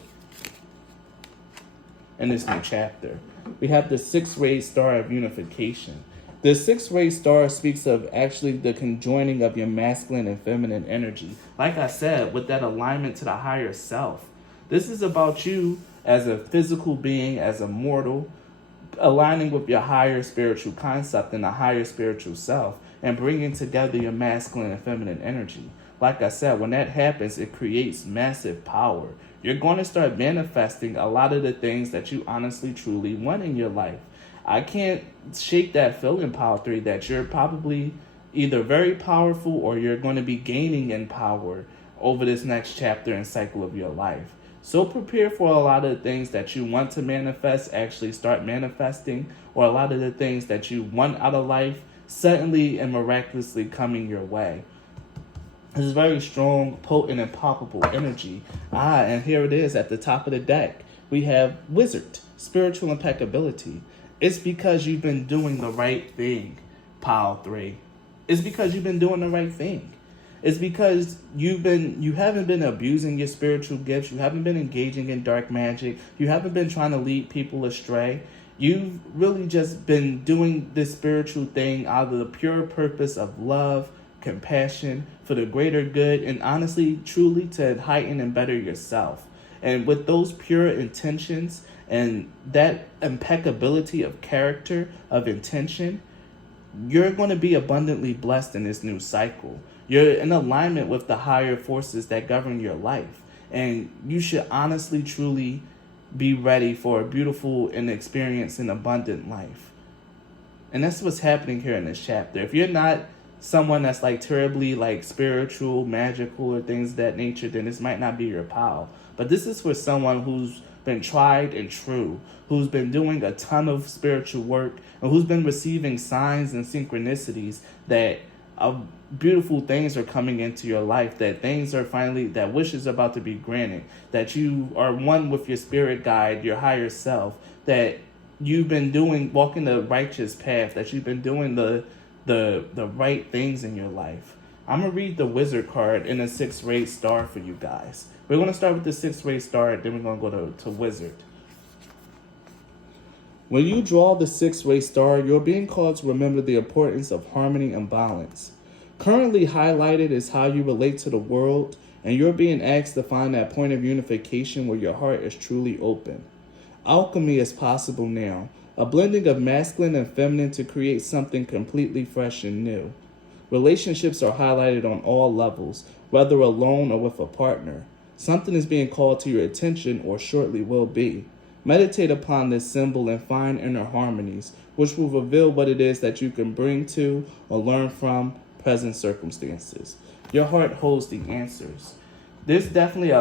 in this new chapter. We have the 6-rayed star of unification. The 6-rayed star speaks of actually the conjoining of your masculine and feminine energy. Like I said, with that alignment to the higher self. This is about you as a physical being, as a mortal, aligning with your higher spiritual concept and the higher spiritual self and bringing together your masculine and feminine energy. Like I said, when that happens, it creates massive power. You're going to start manifesting a lot of the things that you honestly, truly want in your life. I can't shake that feeling, Power 3, that you're probably either very powerful or you're going to be gaining in power over this next chapter and cycle of your life. So prepare for a lot of the things that you want to manifest, actually start manifesting, or a lot of the things that you want out of life suddenly and miraculously coming your way. This is very strong, potent, and palpable energy. And here it is at the top of the deck. We have Wizard, spiritual impeccability. It's because you've been doing the right thing, Pile 3. It's because you've been doing the right thing. It's because you haven't been abusing your spiritual gifts. You haven't been engaging in dark magic. You haven't been trying to lead people astray. You've really just been doing this spiritual thing out of the pure purpose of love, compassion, for the greater good, and honestly, truly to heighten and better yourself. And with those pure intentions and that impeccability of character, of intention, you're going to be abundantly blessed in this new cycle. You're in alignment with the higher forces that govern your life. And you should honestly, truly be ready for a beautiful and experience an abundant life. And that's what's happening here in this chapter. If you're not someone that's like terribly like spiritual, magical, or things of that nature, then this might not be your pal. But this is for someone who's been tried and true, who's been doing a ton of spiritual work, and who's been receiving signs and synchronicities that beautiful things are coming into your life, that things are finally, that wishes are about to be granted, that you are one with your spirit guide, your higher self, that you've been walking the righteous path, that you've been doing the right things in your life. I'm going to read the Wizard card in a 6-rayed star for you guys. We're going to start with the 6-rayed star, then we're going to go to Wizard. When you draw the 6-rayed star, you're being called to remember the importance of harmony and balance. Currently highlighted is how you relate to the world, and you're being asked to find that point of unification where your heart is truly open. Alchemy is possible now, a blending of masculine and feminine to create something completely fresh and new. Relationships are highlighted on all levels, whether alone or with a partner. Something is being called to your attention or shortly will be. Meditate upon this symbol and find inner harmonies, which will reveal what it is that you can bring to or learn from present circumstances. Your heart holds the answers. There's definitely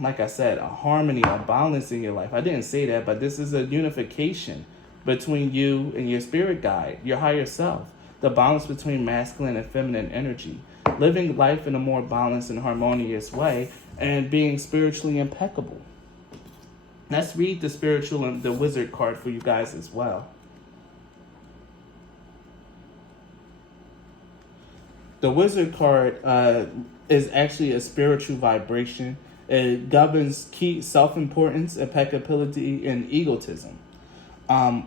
like I said, a harmony, a balance in your life. I didn't say that, but this is a unification between you and your spirit guide, your higher self. The balance between masculine and feminine energy. Living life in a more balanced and harmonious way and being spiritually impeccable. Let's read the spiritual and the wizard card for you guys as well. The wizard card is actually a spiritual vibration. It governs key self-importance, impeccability, and egotism.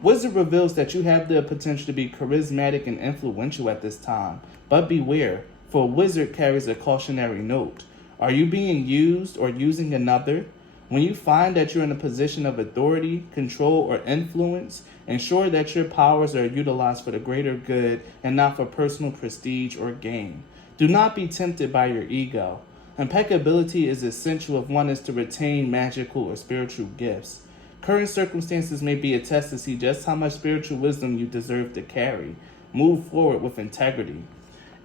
Wizard reveals that you have the potential to be charismatic and influential at this time, but beware, for wizard carries a cautionary note. Are you being used or using another? When you find that you're in a position of authority, control, or influence, ensure that your powers are utilized for the greater good and not for personal prestige or gain. Do not be tempted by your ego. Impeccability is essential if one is to retain magical or spiritual gifts. Current circumstances may be a test to see just how much spiritual wisdom you deserve to carry. Move forward with integrity.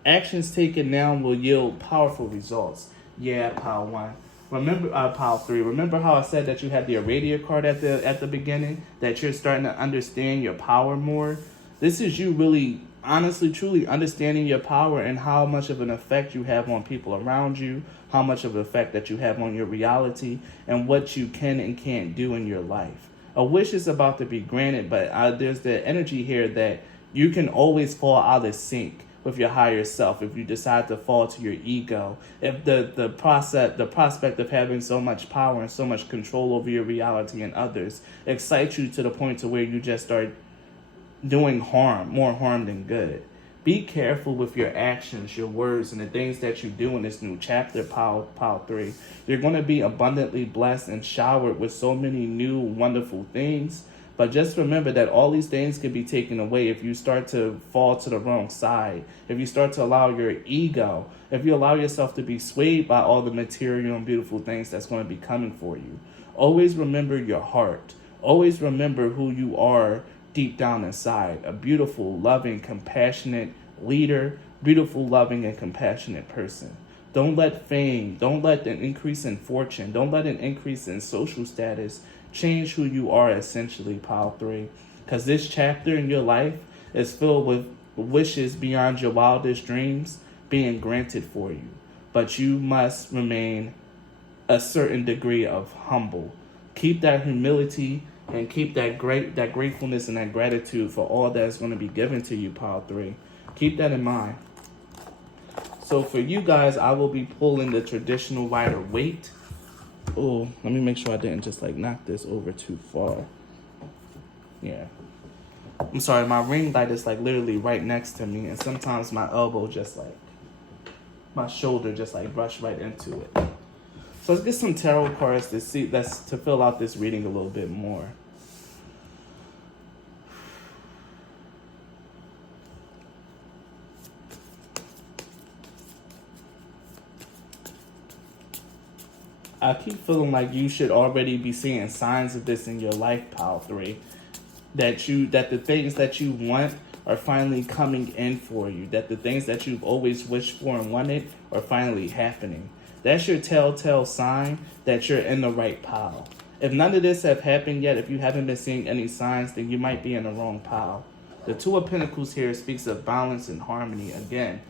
Actions taken now will yield powerful results. Yeah, pile 1. Remember, pile 3. Remember how I said that you had the irradiator card at the beginning? That you're starting to understand your power more? This is you really, honestly, truly understanding your power and how much of an effect you have on people around you, how much of an effect that you have on your reality, and what you can and can't do in your life. A wish is about to be granted, but there's the energy here that you can always fall out of sync with your higher self if you decide to fall to your ego. If the prospect of having so much power and so much control over your reality and others excites you to the point to where you just start doing more harm than good. Be careful with your actions, your words, and the things that you do in this new chapter, pile 3. You're going to be abundantly blessed and showered with so many new wonderful things. But just remember that all these things can be taken away if you start to fall to the wrong side, if you start to allow your ego, if you allow yourself to be swayed by all the material and beautiful things that's going to be coming for you. Always remember your heart. Always remember who you are deep down inside. A beautiful, loving, compassionate leader, beautiful, loving, and compassionate person. Don't let fame, don't let an increase in fortune, don't let an increase in social status change who you are essentially, pile 3. Because this chapter in your life is filled with wishes beyond your wildest dreams being granted for you. But you must remain a certain degree of humble. Keep that humility and keep that gratefulness and that gratitude for all that is going to be given to you, pile 3. Keep that in mind. So for you guys, I will be pulling the traditional Rider-Waite. Oh, let me make sure I didn't just knock this over too far. Yeah. I'm sorry, my ring light is literally right next to me, and sometimes my elbow just my shoulder just brush right into it. So let's get some tarot cards to fill out this reading a little bit more. I keep feeling like you should already be seeing signs of this in your life, pile 3. That the things that you want are finally coming in for you. That the things that you've always wished for and wanted are finally happening. That's your telltale sign that you're in the right pile. If none of this have happened yet, if you haven't been seeing any signs, then you might be in the wrong pile. The Two of Pentacles here speaks of balance and harmony again.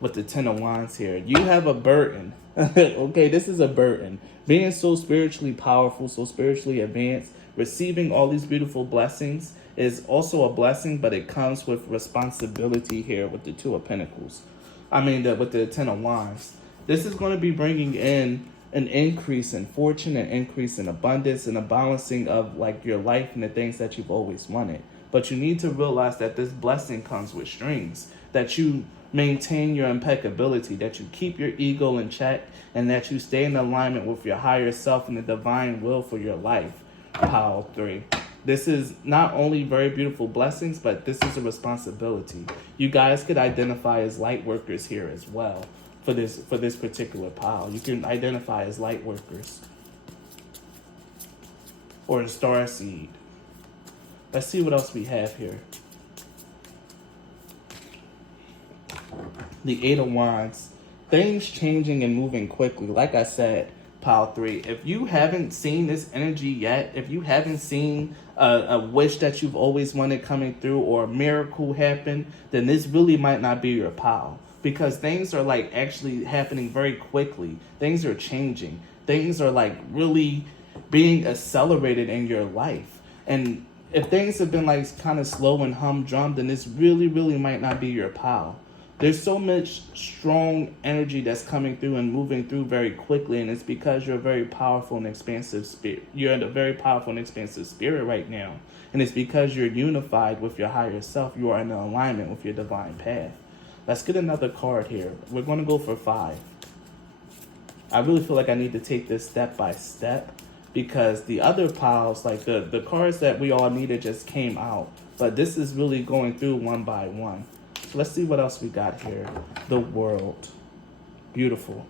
With the 10 of Wands here, you have a burden. Okay, this is a burden. Being so spiritually powerful, so spiritually advanced, receiving all these beautiful blessings is also a blessing, but it comes with responsibility here with the Two of Pentacles. With the 10 of Wands. This is going to be bringing in an increase in fortune, an increase in abundance, and a balancing of your life and the things that you've always wanted. But you need to realize that this blessing comes with strings, that you maintain your impeccability, that you keep your ego in check, and that you stay in alignment with your higher self and the divine will for your life, pile 3. This is not only very beautiful blessings, but this is a responsibility. You guys could identify as light workers here as well for this particular pile. You can identify as light workers or a star seed. Let's see what else we have here. The Eight of Wands. Things changing and moving quickly. Like I said, pile 3. If you haven't seen this energy yet, if you haven't seen a wish that you've always wanted coming through or a miracle happen, then this really might not be your pile. Because things are like actually happening very quickly. Things are changing. Things are like really being accelerated in your life. And if things have been like kind of slow and humdrum, then this really, really might not be your pile. There's so much strong energy that's coming through and moving through very quickly, and it's because you're a very powerful and expansive spirit. You're in a very powerful and expansive spirit right now, and it's because you're unified with your higher self. You are in alignment with your divine path. Let's get another card here. We're going to go for 5. I really feel like I need to take this step by step because the other piles, like the cards that we all needed just came out, but this is really going through one by one. Let's see what else we got here. The World. Beautiful.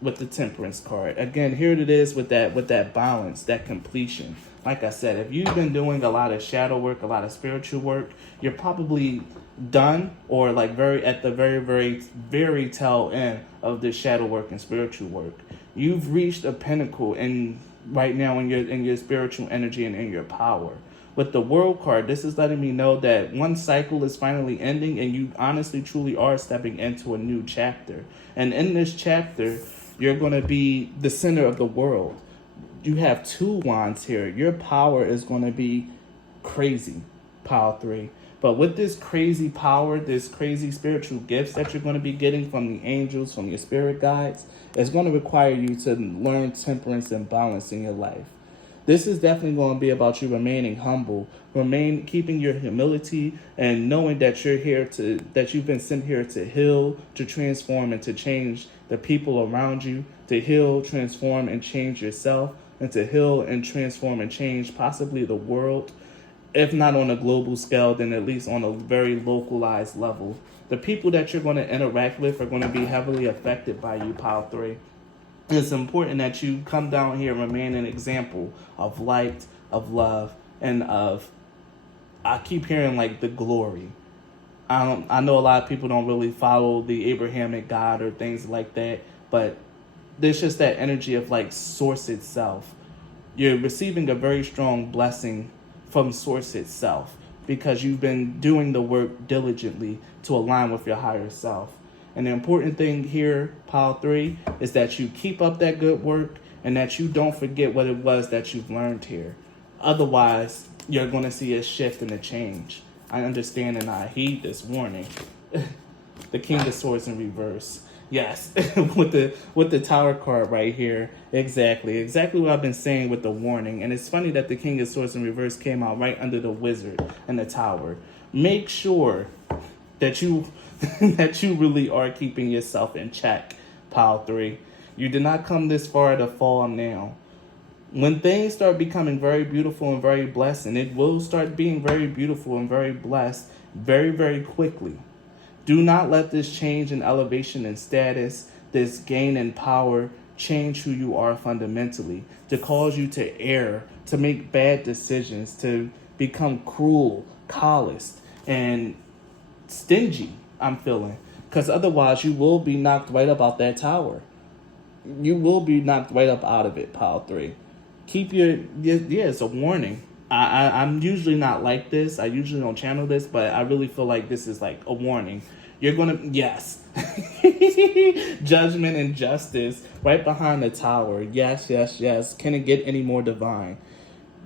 With the Temperance card. Again, here it is with that balance, that completion. Like I said, if you've been doing a lot of shadow work, a lot of spiritual work, you're probably done or like at the very tail end of this shadow work and spiritual work. You've reached a pinnacle right now in your spiritual energy and in your power. With the World card, this is letting me know that one cycle is finally ending and you honestly, truly are stepping into a new chapter. And in this chapter, you're going to be the center of the world. You have 2 wands here. Your power is going to be crazy, pile 3. But with this crazy power, this crazy spiritual gifts that you're going to be getting from the angels, from your spirit guides, it's going to require you to learn temperance and balance in your life. This is definitely going to be about you remaining humble, keeping your humility, and knowing that you've been sent here to heal, to transform, and to change the people around you, to heal, transform, and change yourself, and to heal and transform and change possibly the world, if not on a global scale, then at least on a very localized level. The people that you're going to interact with are going to be heavily affected by you, pile 3. It's important that you come down here and remain an example of light, of love, and I keep hearing like the glory. I know a lot of people don't really follow the Abrahamic God or things like that, but there's just that energy of like source itself. You're receiving a very strong blessing from source itself because you've been doing the work diligently to align with your higher self. And the important thing here, pile 3, is that you keep up that good work and that you don't forget what it was that you've learned here. Otherwise, you're going to see a shift and a change. I understand and I heed this warning. The King of Swords in reverse. Yes, with the Tower card right here. Exactly what I've been saying with the warning. And it's funny that the King of Swords in reverse came out right under the Wizard and the Tower. Make sure that you really are keeping yourself in check, pile 3. You did not come this far to fall now. When things start becoming very beautiful and very blessed, and it will start being very beautiful and very blessed very, very quickly. Do not let this change in elevation and status, this gain in power, change who you are fundamentally, to cause you to err, to make bad decisions, to become cruel, calloused, and stingy, I'm feeling. Because otherwise you will be knocked right up out that tower. You will be knocked right up out of it, pile 3. It's a warning. I'm usually not like this. I usually don't channel this, but I really feel like this is like a warning. You're going to, yes. Judgment and justice right behind the tower. Yes. Can it get any more divine?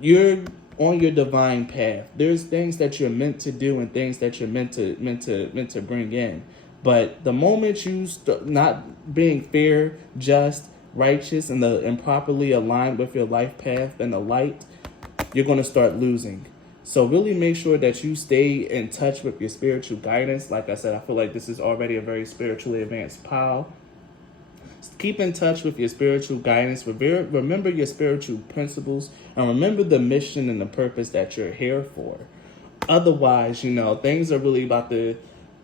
You're on your divine path. There's things that you're meant to do and things that you're meant to bring in. But the moment you start not being fair, just, righteous, and properly aligned with your life path and the light, you're going to start losing. So really make sure that you stay in touch with your spiritual guidance. Like I said, I feel like this is already a very spiritually advanced pile. Keep in touch with your spiritual guidance. Remember your spiritual principles, and remember the mission and the purpose that you're here for. Otherwise, things are really about to.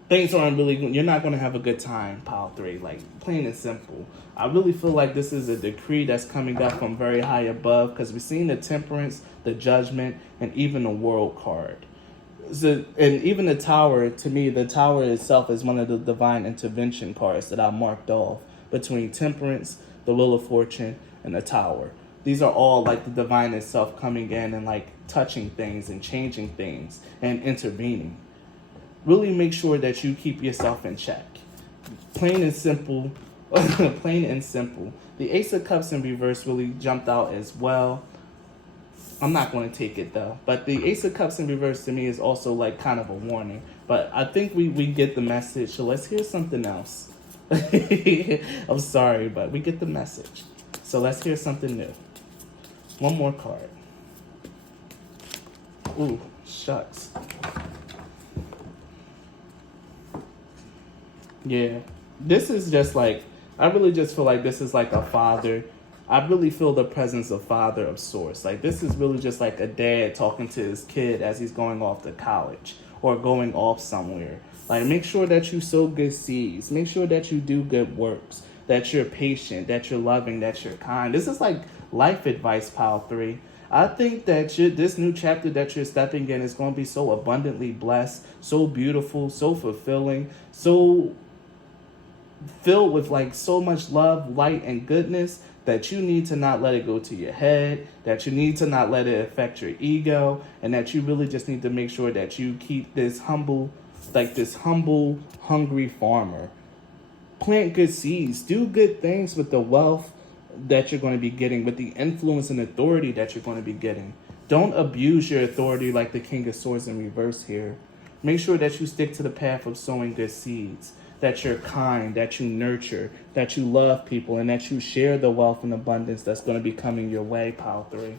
Things aren't really. You're not going to have a good time, pile 3. Like, plain and simple. I really feel like this is a decree that's coming up from very high above, because we've seen the temperance, the judgment, and even the world card. So, and even the tower, to me, the tower itself is one of the divine intervention cards that I marked off between temperance, the wheel of fortune, and the tower. These are all like the divine itself coming in and like touching things and changing things and intervening. Really make sure that you keep yourself in check. Plain and simple. Plain and simple. The Ace of Cups in reverse really jumped out as well. I'm not going to take it though. But the Ace of Cups in reverse to me is also like kind of a warning. But I think we get the message. So let's hear something else. I'm sorry, but we get the message. So let's hear something new. One more card. Ooh, shucks. Yeah, this is just like, I really just feel like this is like a father. I really feel the presence of father of sorts. Like, this is really just like a dad talking to his kid as he's going off to college or going off somewhere. Like, make sure that you sow good seeds. Make sure that you do good works, that you're patient, that you're loving, that you're kind. This is like life advice, pile 3. I think that this new chapter that you're stepping in is going to be so abundantly blessed, so beautiful, so fulfilling, so filled with like so much love, light, and goodness that you need to not let it go to your head, that you need to not let it affect your ego, and that you really just need to make sure that you keep this humble, hungry farmer. Plant good seeds, do good things with the wealth that you're going to be getting, with the influence and authority that you're going to be getting. Don't abuse your authority like the King of Swords in reverse here. Make sure that you stick to the path of sowing good seeds, that you're kind, that you nurture, that you love people, and that you share the wealth and abundance that's going to be coming your way, pile 3.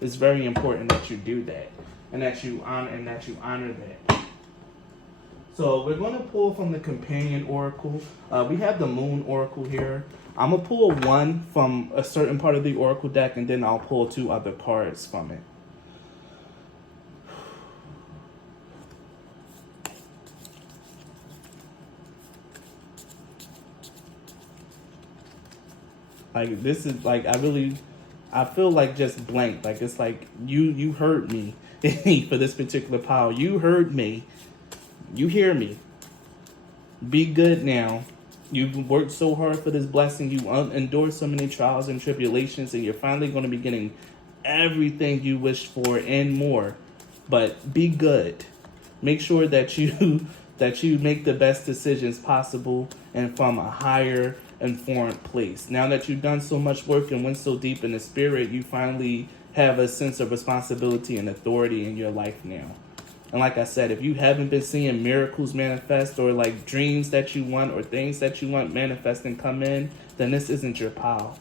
It's very important that you do that, and that you honor that. So we're going to pull from the Companion Oracle. We have the Moon Oracle here. I'm going to pull one from a certain part of the Oracle deck, and then I'll pull 2 other cards from it. Like, this is like, I feel like just blank. Like, it's like, you heard me for this particular pile. You heard me. You hear me. Be good now. You've worked so hard for this blessing. You endured so many trials and tribulations, and you're finally going to be getting everything you wished for and more. But be good. Make sure that you make the best decisions possible and from a higher informed place. Now that you've done so much work and went so deep in the spirit, you finally have a sense of responsibility and authority in your life now. And like I said, if you haven't been seeing miracles manifest, or like dreams that you want or things that you want manifest and come in, then this isn't your pile.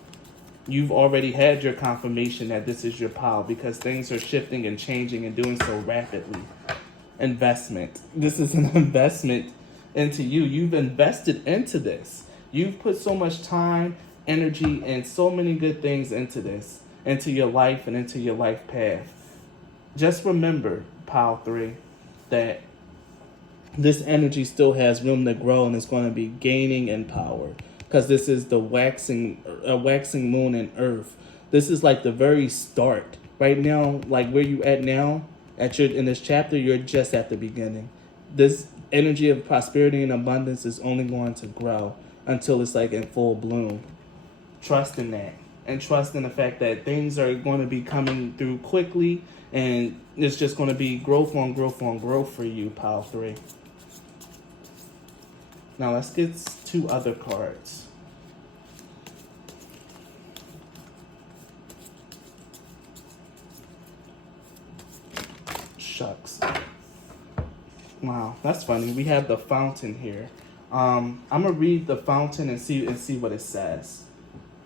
You've already had your confirmation that this is your pile, because things are shifting and changing and doing so rapidly. Investment. This is an investment into you. You've invested into this. You've put so much time, energy, and so many good things into this, into your life and into your life path. Just remember, pile 3, that this energy still has room to grow, and it's going to be gaining in power, because this is the waxing moon and earth. This is like the very start. Right now, like where you at now, in this chapter, you're just at the beginning. This energy of prosperity and abundance is only going to grow until it's like in full bloom. Trust in that, and trust in the fact that things are going to be coming through quickly, and it's just going to be growth on growth on growth for you, pile 3. Now let's get 2 other cards. Shucks. Wow, that's funny. We have the Fountain here. I'm gonna read the Fountain and see what it says.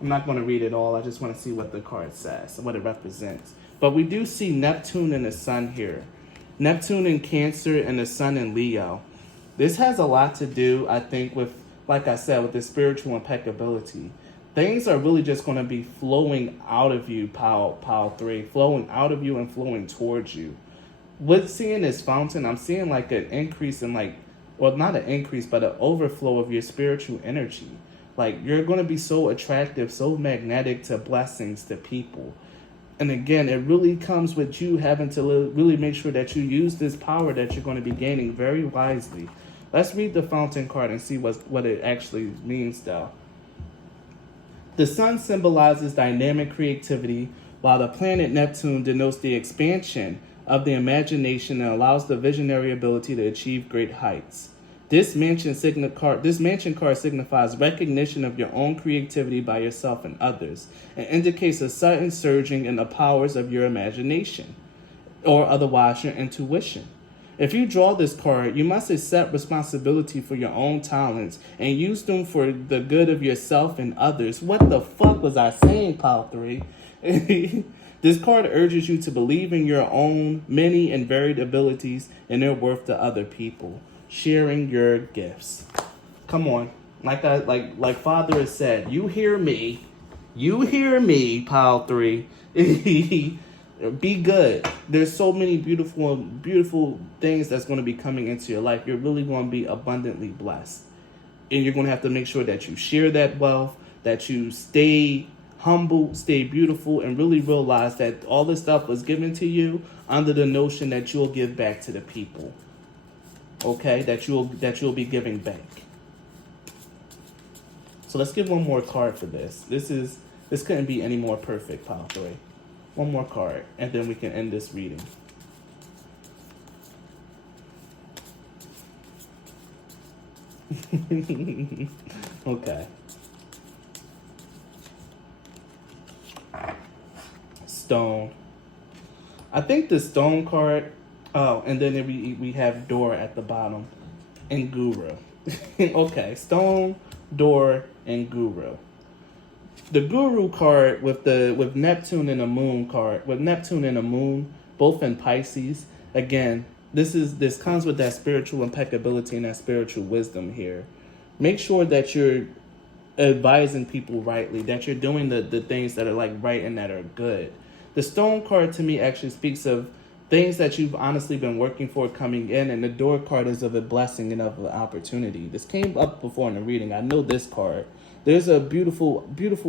I'm not gonna read it all. I just want to see what the card says and what it represents. But we do see Neptune and the Sun here. Neptune in Cancer and the Sun in Leo. This has a lot to do, I think, with, like I said, with the spiritual impeccability. Things are really just going to be flowing out of you, pile 3, flowing out of you and flowing towards you. With seeing this fountain, I'm seeing like an increase in like, well, not an increase, but an overflow of your spiritual energy. Like you're going to be so attractive, so magnetic to blessings, to people. And again, it really comes with you having to really make sure that you use this power that you're going to be gaining very wisely. Let's read the fountain card and see what it actually means, though. The sun symbolizes dynamic creativity, while the planet Neptune denotes the expansion of the imagination and allows the visionary ability to achieve great heights. This mansion card signifies recognition of your own creativity by yourself and others, and indicates a sudden surging in the powers of your imagination, or otherwise your intuition. If you draw this card, you must accept responsibility for your own talents and use them for the good of yourself and others. What the fuck was I saying, Pile 3? This card urges you to believe in your own many and varied abilities and their worth to other people. Sharing your gifts. Come on. Like Father has said, you hear me, Pile 3. Be good. There's so many beautiful things that's going to be coming into your life. You're really going to be abundantly blessed. And you're going to have to make sure that you share that wealth, that you stay humble, stay beautiful, and really realize that all this stuff was given to you under the notion that you'll give back to the people. Okay? That you'll be giving back. So let's give one more card for this. This couldn't be any more perfect, Pile 3. One more card, and then we can end this reading. Okay. Stone. I think the stone card. Oh, and then we have door at the bottom, and guru. Okay, stone, door, and guru. The Guru card with Neptune and a Moon card, with Neptune and a Moon, both in Pisces. Again, this comes with that spiritual impeccability and that spiritual wisdom here. Make sure that you're advising people rightly, that you're doing the things that are like right and that are good. The Stone card to me actually speaks of things that you've honestly been working for coming in, and the Door card is of a blessing and of an opportunity. This came up before in the reading. I know this card. There's a beautiful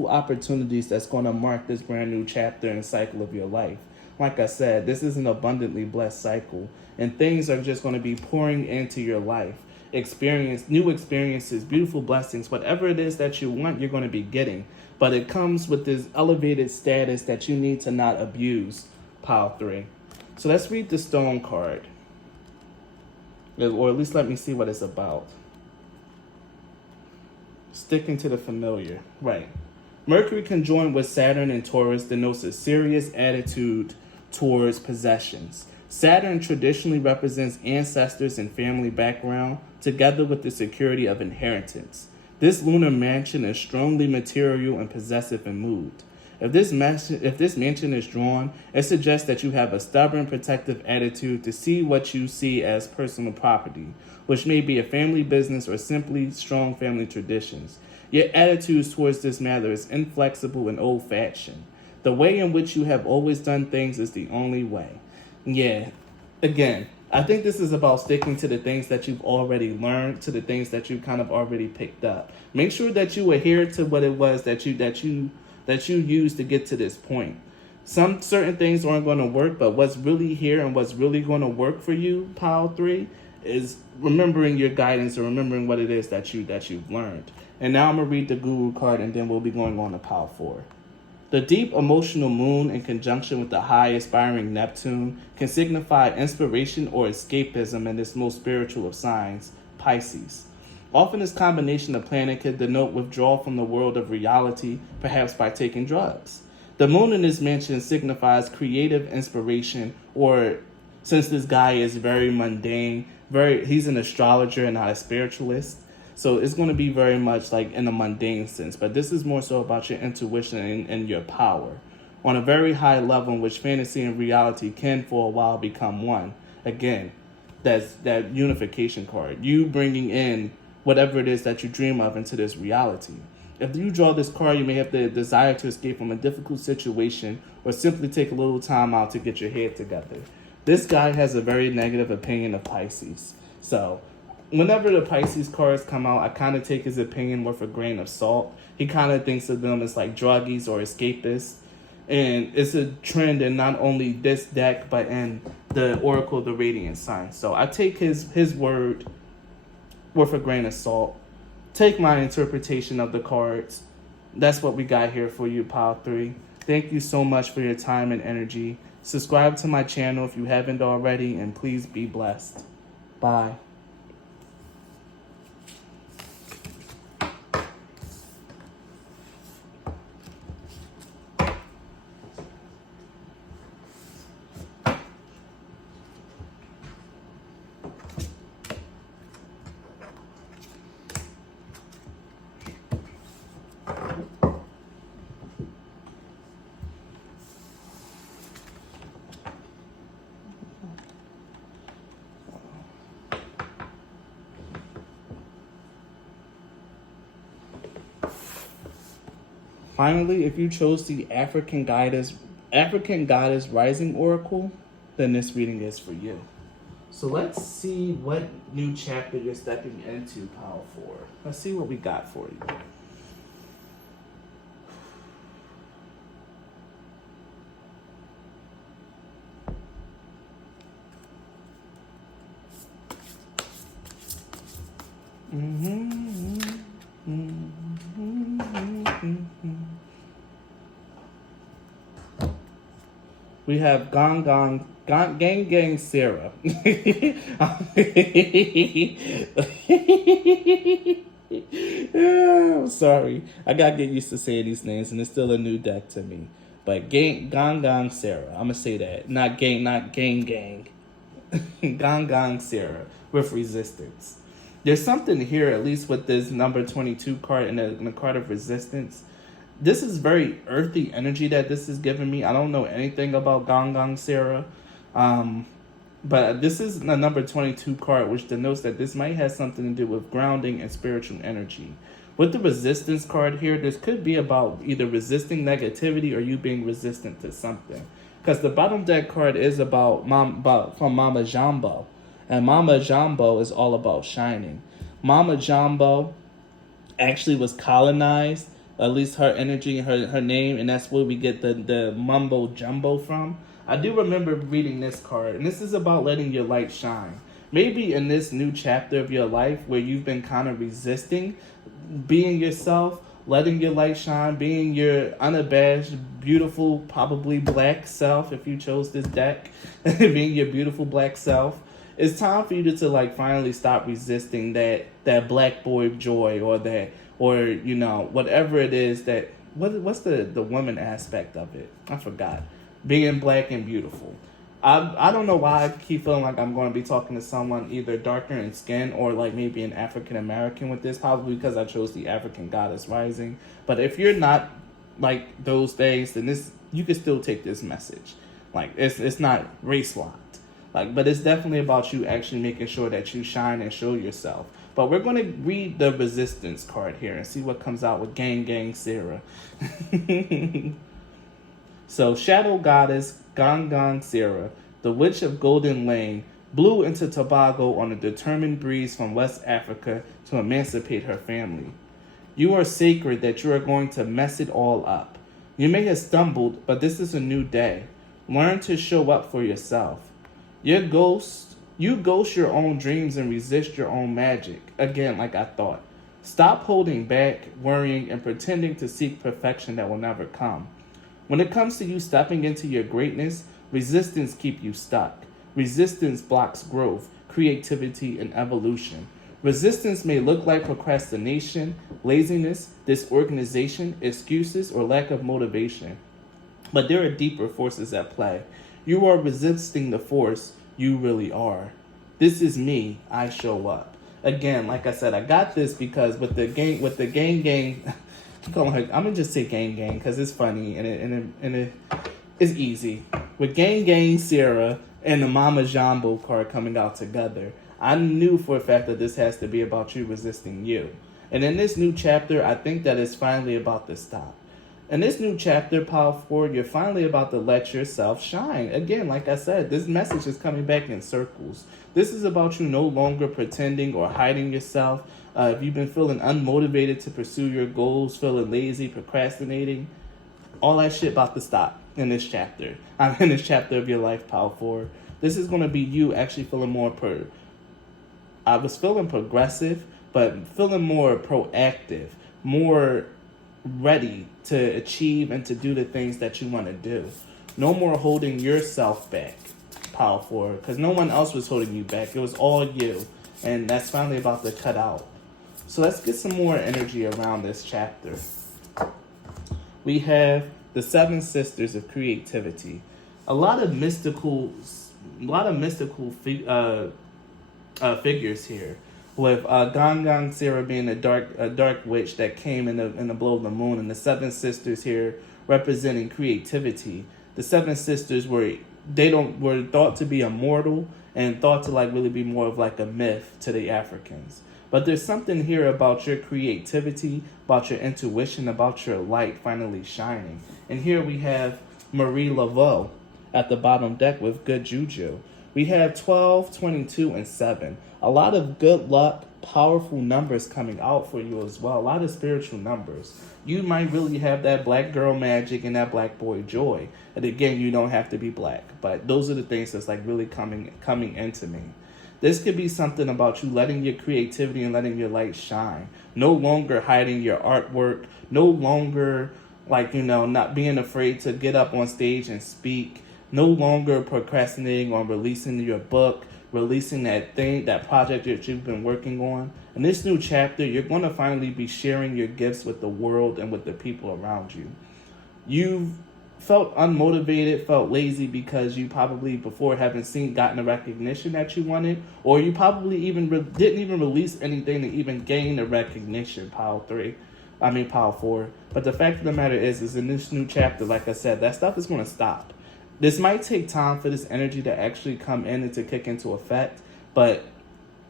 opportunities that's going to mark this brand new chapter and cycle of your life. Like I said, this is an abundantly blessed cycle, and things are just going to be pouring into your life. New experiences, beautiful blessings, whatever it is that you want, you're going to be getting. But it comes with this elevated status that you need to not abuse, Pile 3. So let's read the Stone card. Or at least let me see what it's about. Sticking to the familiar. Right. Mercury conjoined with Saturn and Taurus denotes a serious attitude towards possessions. Saturn traditionally represents ancestors and family background, together with the security of inheritance. This lunar mansion is strongly material and possessive in mood. If this mansion is drawn, it suggests that you have a stubborn, protective attitude to see what you see as personal property, which may be a family business or simply strong family traditions. Your attitudes towards this matter is inflexible and old-fashioned. The way in which you have always done things is the only way. Yeah, again, I think this is about sticking to the things that you've already learned, to the things that you've kind of already picked up. Make sure that you adhere to what it was that you used to get to this point. Some certain things aren't going to work, but what's really here and what's really going to work for you, Pile 3, is remembering your guidance or remembering what it is that you've learned. And now I'm going to read the Guru card, and then we'll be going on to Pile 4. The deep emotional moon in conjunction with the high aspiring Neptune can signify inspiration or escapism in this most spiritual of signs, Pisces. Often this combination of planet can denote withdrawal from the world of reality, perhaps by taking drugs. The moon in this mansion signifies creative inspiration, or since this guy is very mundane, he's an astrologer and not a spiritualist. So it's going to be very much like in a mundane sense, but this is more so about your intuition and your power. On a very high level in which fantasy and reality can for a while become one. Again, that's that unification card. You bringing in whatever it is that you dream of into this reality. If you draw this card, you may have the desire to escape from a difficult situation or simply take a little time out to get your head together. This guy has a very negative opinion of Pisces. So, whenever the Pisces cards come out, I kind of take his opinion with a grain of salt. He kind of thinks of them as like druggies or escapists. And it's a trend in not only this deck, but in the Oracle of the Radiant Sign. So I take his word with a grain of salt. Take my interpretation of the cards. That's what we got here for you, Pile 3. Thank you so much for your time and energy. Subscribe to my channel if you haven't already, and please be blessed. Bye. Finally, if you chose the African Goddess Rising Oracle, then this reading is for you. So let's see what new chapter you're stepping into, Pile 4. Let's see what we got for you. We have Gang Sarah. I'm sorry. I gotta get used to saying these names, and it's still a new deck to me. But Gang Sarah. I'm gonna say that. Not gang. Gang Sarah with resistance. There's something here, at least with this number 22 card and the card of resistance. This is very earthy energy that this is giving me. I don't know anything about Gang Sarah. But this is the number 22 card, which denotes that this might have something to do with grounding and spiritual energy. With the resistance card here, this could be about either resisting negativity or you being resistant to something. Because the bottom deck card is about from Mama Jumbo. And Mama Jumbo is all about shining. Mama Jumbo actually was colonized, at least her energy and her name, and that's where we get the mumbo jumbo from. I do remember reading this card, and this is about letting your light shine. Maybe in this new chapter of your life where you've been kind of resisting being yourself, letting your light shine, being your unabashed, beautiful, probably black self, if you chose this deck, being your beautiful black self. It's time for you to like finally stop resisting that black boy joy or you know, whatever it is that, what's the woman aspect of it? I forgot. Being black and beautiful. I don't know why I keep feeling like I'm going to be talking to someone either darker in skin or like maybe an African American with this, probably because I chose the African Goddess Rising. But if you're not like those days, then you can still take this message. Like it's not race locked. Like, but it's definitely about you actually making sure that you shine and show yourself. But we're going to read the resistance card here and see what comes out with Gang Sarah. So, Shadow Goddess Gang Sarah, the Witch of Golden Lane, blew into Tobago on a determined breeze from West Africa to emancipate her family. You are sacred that you are going to mess it all up. You may have stumbled, but this is a new day. Learn to show up for yourself. You ghost your own dreams and resist your own magic. Again, like I thought. Stop holding back, worrying, and pretending to seek perfection that will never come. When it comes to you stepping into your greatness, resistance keeps you stuck. Resistance blocks growth, creativity, and evolution. Resistance may look like procrastination, laziness, disorganization, excuses, or lack of motivation. But there are deeper forces at play. You are resisting the force you really are. This is me. I show up. Again, like I said, I got this because with the gang, I'm gonna just say gang because it's funny and it's easy. With Gang Sarah and the Mama Jumbo card coming out together, I knew for a fact that this has to be about you resisting you. And in this new chapter, I think that it's finally about to stop. In this new chapter, Power Forward, you're finally about to let yourself shine. Again, like I said, this message is coming back in circles. This is about you no longer pretending or hiding yourself. If you've been feeling unmotivated to pursue your goals, feeling lazy, procrastinating, all that shit about to stop in this chapter. I'm in this chapter of your life, Power Forward. This is going to be you actually feeling more I was feeling progressive, but feeling more proactive, more ready to achieve and to do the things that you want to do. No more holding yourself back, Power Forward, because no one else was holding you back. It was all you, and that's finally about to cut out. So let's get some more energy around this chapter. We have the Seven Sisters of Creativity. A lot of mystical figures here, with Gangang Sera being a dark witch that came in the blow of the moon, and the Seven Sisters here representing creativity. The Seven Sisters were thought to be immortal and thought to like really be more of like a myth to the Africans. But there's something here about your creativity, about your intuition, about your light finally shining. And here we have Marie Laveau at the bottom deck with good juju. We have 12, 22, and 7. A lot of good luck, powerful numbers coming out for you as well. A lot of spiritual numbers. You might really have that black girl magic and that black boy joy. And again, you don't have to be black. But those are the things that's like really coming into me. This could be something about you letting your creativity and letting your light shine. No longer hiding your artwork. No longer not being afraid to get up on stage and speak. No longer procrastinating on releasing your book, releasing that project that you've been working on. In this new chapter, you're going to finally be sharing your gifts with the world and with the people around you. You've felt unmotivated, felt lazy because you probably before haven't gotten the recognition that you wanted, or you probably didn't even release anything to even gain the recognition, Power 4. But the fact of the matter is in this new chapter, like I said, that stuff is going to stop. This might take time for this energy to actually come in and to kick into effect, but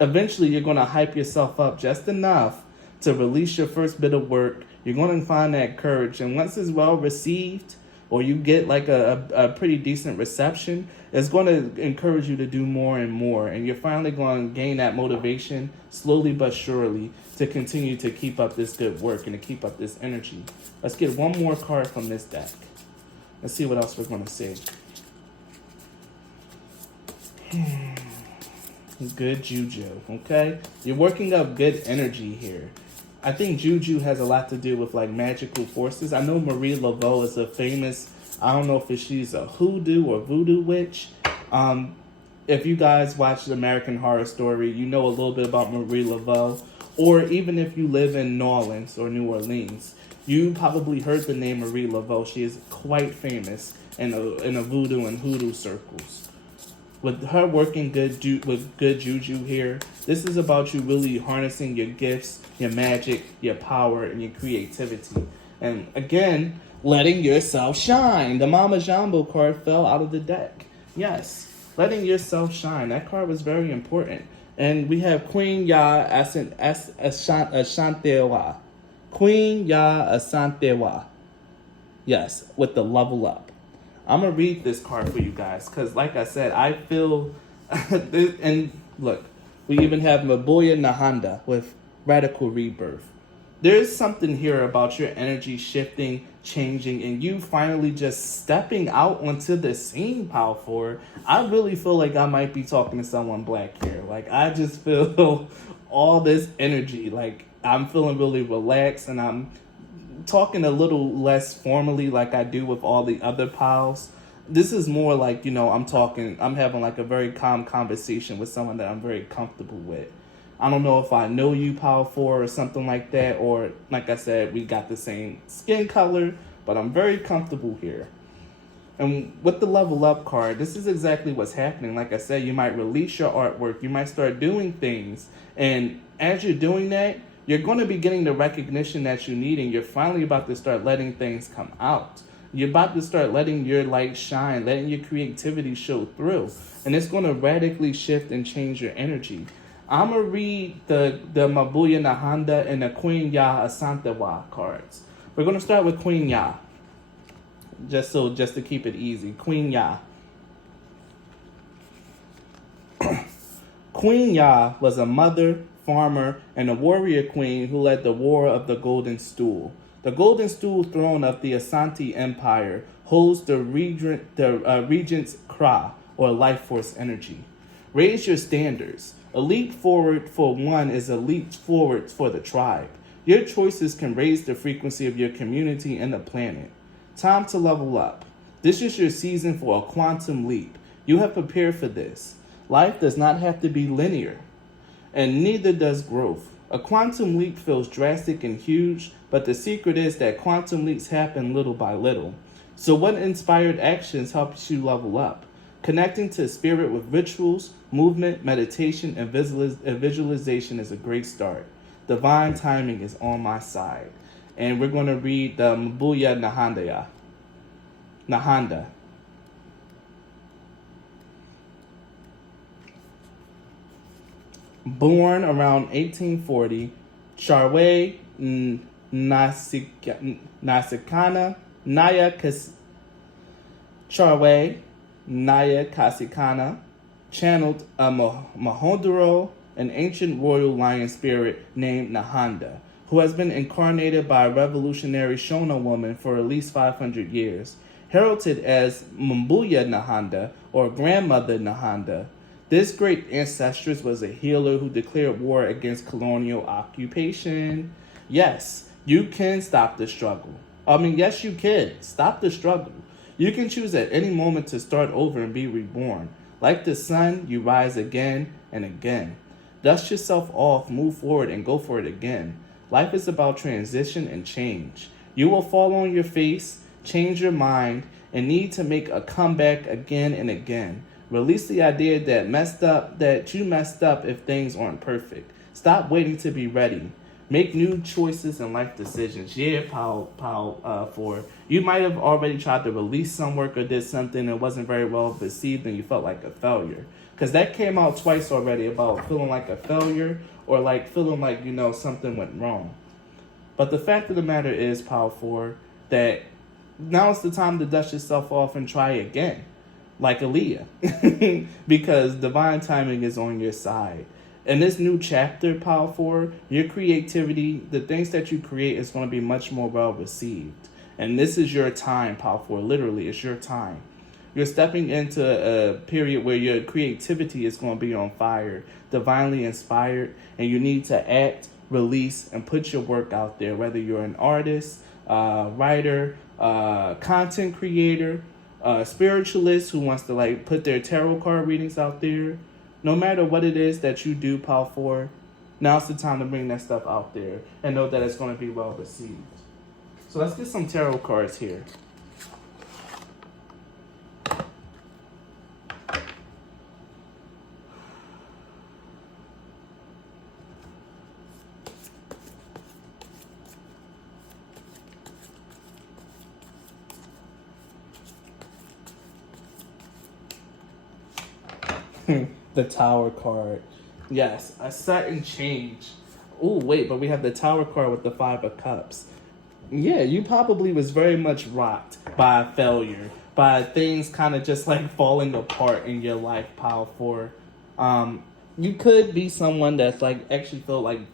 eventually you're going to hype yourself up just enough to release your first bit of work. You're going to find that courage, and once it's well received, or you get like a pretty decent reception, it's going to encourage you to do more and more, and you're finally going to gain that motivation slowly but surely to continue to keep up this good work and to keep up this energy. Let's get one more card from this deck. Let's see what else we're going to see. Good juju, okay? You're working up good energy here. I think juju has a lot to do with like magical forces. I know Marie Laveau is a famous, I don't know if she's a hoodoo or voodoo witch. If you guys watch the American Horror Story, you know a little bit about Marie Laveau. Or even if you live in New Orleans or New Orleans, you probably heard the name Marie Laveau. She is quite famous in a voodoo and hoodoo circles. With her working with good juju here, this is about you really harnessing your gifts, your magic, your power, and your creativity. And again, letting yourself shine. The Mama Jumbo card fell out of the deck. Yes, letting yourself shine. That card was very important. And we have Queen Ya Ashantewa. Queen Ya Asantewa. Yes, with the level up. I'm going to read this card for you guys because, like I said, I feel... and look, we even have Mabuya Nahanda with Radical Rebirth. There's something here about your energy shifting, changing, and you finally just stepping out onto the scene, Power Forward. I really feel like I might be talking to someone black here. Like, I just feel all this energy. Like, I'm feeling really relaxed, and I'm talking a little less formally like I do with all the other pals. This is more like, I'm having like a very calm conversation with someone that I'm very comfortable with. I don't know if I know you, Power 4, or something like that, or like I said, we got the same skin color, but I'm very comfortable here. And with the level up card, this is exactly what's happening. Like I said, you might release your artwork, you might start doing things, and as you're doing that, you're going to be getting the recognition that you need, and you're finally about to start letting things come out. You're about to start letting your light shine, letting your creativity show through, and it's going to radically shift and change your energy. I'm going to read the Mabuya Nahanda and the Queen Ya Asantewa cards. We're going to start with Queen Ya. Just to keep it easy. Queen Ya. Queen Ya was a mother, farmer, and a warrior queen who led the War of the Golden Stool. The Golden Stool throne of the Asante Empire holds the regent's Kra, or life force energy. Raise your standards. A leap forward for one is a leap forward for the tribe. Your choices can raise the frequency of your community and the planet. Time to level up. This is your season for a quantum leap. You have prepared for this. Life does not have to be linear, and neither does growth. A quantum leap feels drastic and huge, but the secret is that quantum leaps happen little by little. So what inspired actions helps you level up? Connecting to spirit with rituals, movement, meditation, and visualization is a great start. Divine timing is on my side. And we're going to read the Mabuya Nahanda. Born around 1840, Charwe Nasikana Charwe Naya Kasikana channeled a Mahondoro, an ancient royal lion spirit named Nahanda, who has been incarnated by a revolutionary Shona woman for at least 500 years. Heralded as Mbuya Nahanda, or Grandmother Nahanda, this great ancestress was a healer who declared war against colonial occupation. Yes, you can stop the struggle. Yes, you can. Stop the struggle. You can choose at any moment to start over and be reborn. Like the sun, you rise again and again. Dust yourself off, move forward, and go for it again. Life is about transition and change. You will fall on your face, change your mind, and need to make a comeback again and again. Release the idea that you messed up if things aren't perfect. Stop waiting to be ready. Make new choices and life decisions. Yeah, for you might have already tried to release some work or did something that wasn't very well received and you felt like a failure. Because that came out twice already about feeling like a failure or like feeling like, something went wrong. But the fact of the matter is, for that now it's the time to dust yourself off and try again. Like Aaliyah, because divine timing is on your side. In this new chapter, Power 4, your creativity, the things that you create is going to be much more well received. And this is your time, Power 4. Literally, it's your time. You're stepping into a period where your creativity is going to be on fire, divinely inspired, and you need to act, release, and put your work out there, whether you're an artist, writer, content creator, spiritualist who wants to put their tarot card readings out there. No matter what it is that you do, Power 4, now's the time to bring that stuff out there and know that it's going to be well received. So let's get some tarot cards here. The Tower card. Yes, a sudden change. Oh, wait, but we have the Tower card with the Five of Cups. Yeah, you probably was very much rocked by failure, by things kind of just falling apart in your life, Power 4. You could be someone that's actually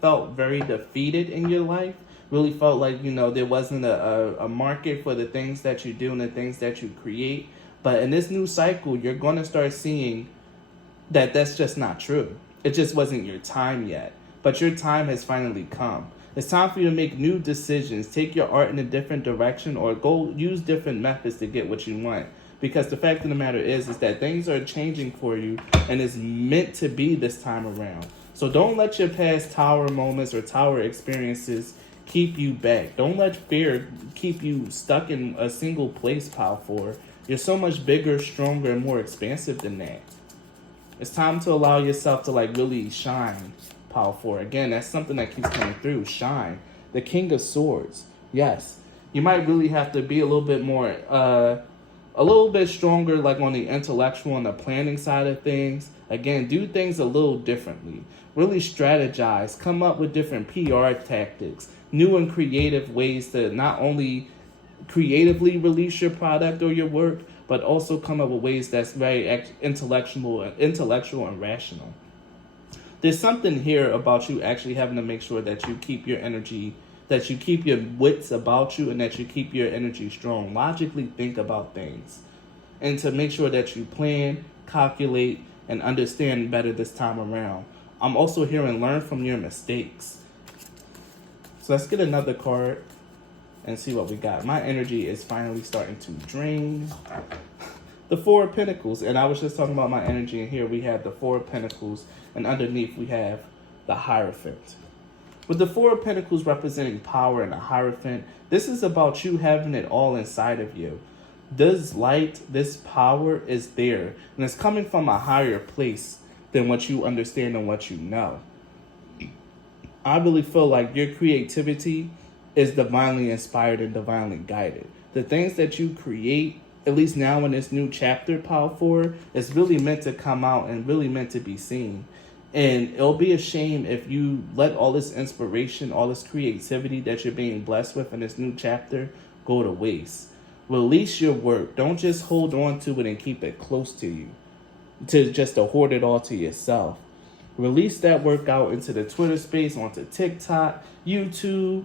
felt very defeated in your life. Really felt there wasn't a market for the things that you do and the things that you create. But in this new cycle, you're going to start seeing that that's just not true. It just wasn't your time yet. But your time has finally come. It's time for you to make new decisions, take your art in a different direction, or go use different methods to get what you want. Because the fact of the matter is that things are changing for you and it's meant to be this time around. So don't let your past tower moments or tower experiences keep you back. Don't let fear keep you stuck in a single place, Power 4. You're so much bigger, stronger, and more expansive than that. It's time to allow yourself to really shine, Power 4. Again, that's something that keeps coming through. Shine. The King of Swords. Yes. You might really have to be a little bit more a little bit stronger like on the intellectual and the planning side of things. Again, do things a little differently. Really strategize, come up with different PR tactics, new and creative ways to not only creatively release your product or your work, but also come up with ways that's very intellectual and rational. There's something here about you actually having to make sure that you keep your energy, that you keep your wits about you, and that you keep your energy strong. Logically think about things, and to make sure that you plan, calculate, and understand better this time around. I'm also hearing learn from your mistakes. So let's get another card and see what we got. My energy is finally starting to drain. The Four of Pentacles, and I was just talking about my energy, and here we have the Four of Pentacles, and underneath we have the Hierophant. With the Four of Pentacles representing power and the Hierophant, this is about you having it all inside of you. This light, this power is there, and it's coming from a higher place than what you understand and what you know. I really feel like your creativity is divinely inspired and divinely guided. The things that you create, at least now in this new chapter, Power 4, is really meant to come out and really meant to be seen. And it'll be a shame if you let all this inspiration, all this creativity that you're being blessed with in this new chapter go to waste. Release your work. Don't just hold on to it and keep it close to you, to hoard it all to yourself. Release that work out into the Twitter space, onto TikTok, YouTube.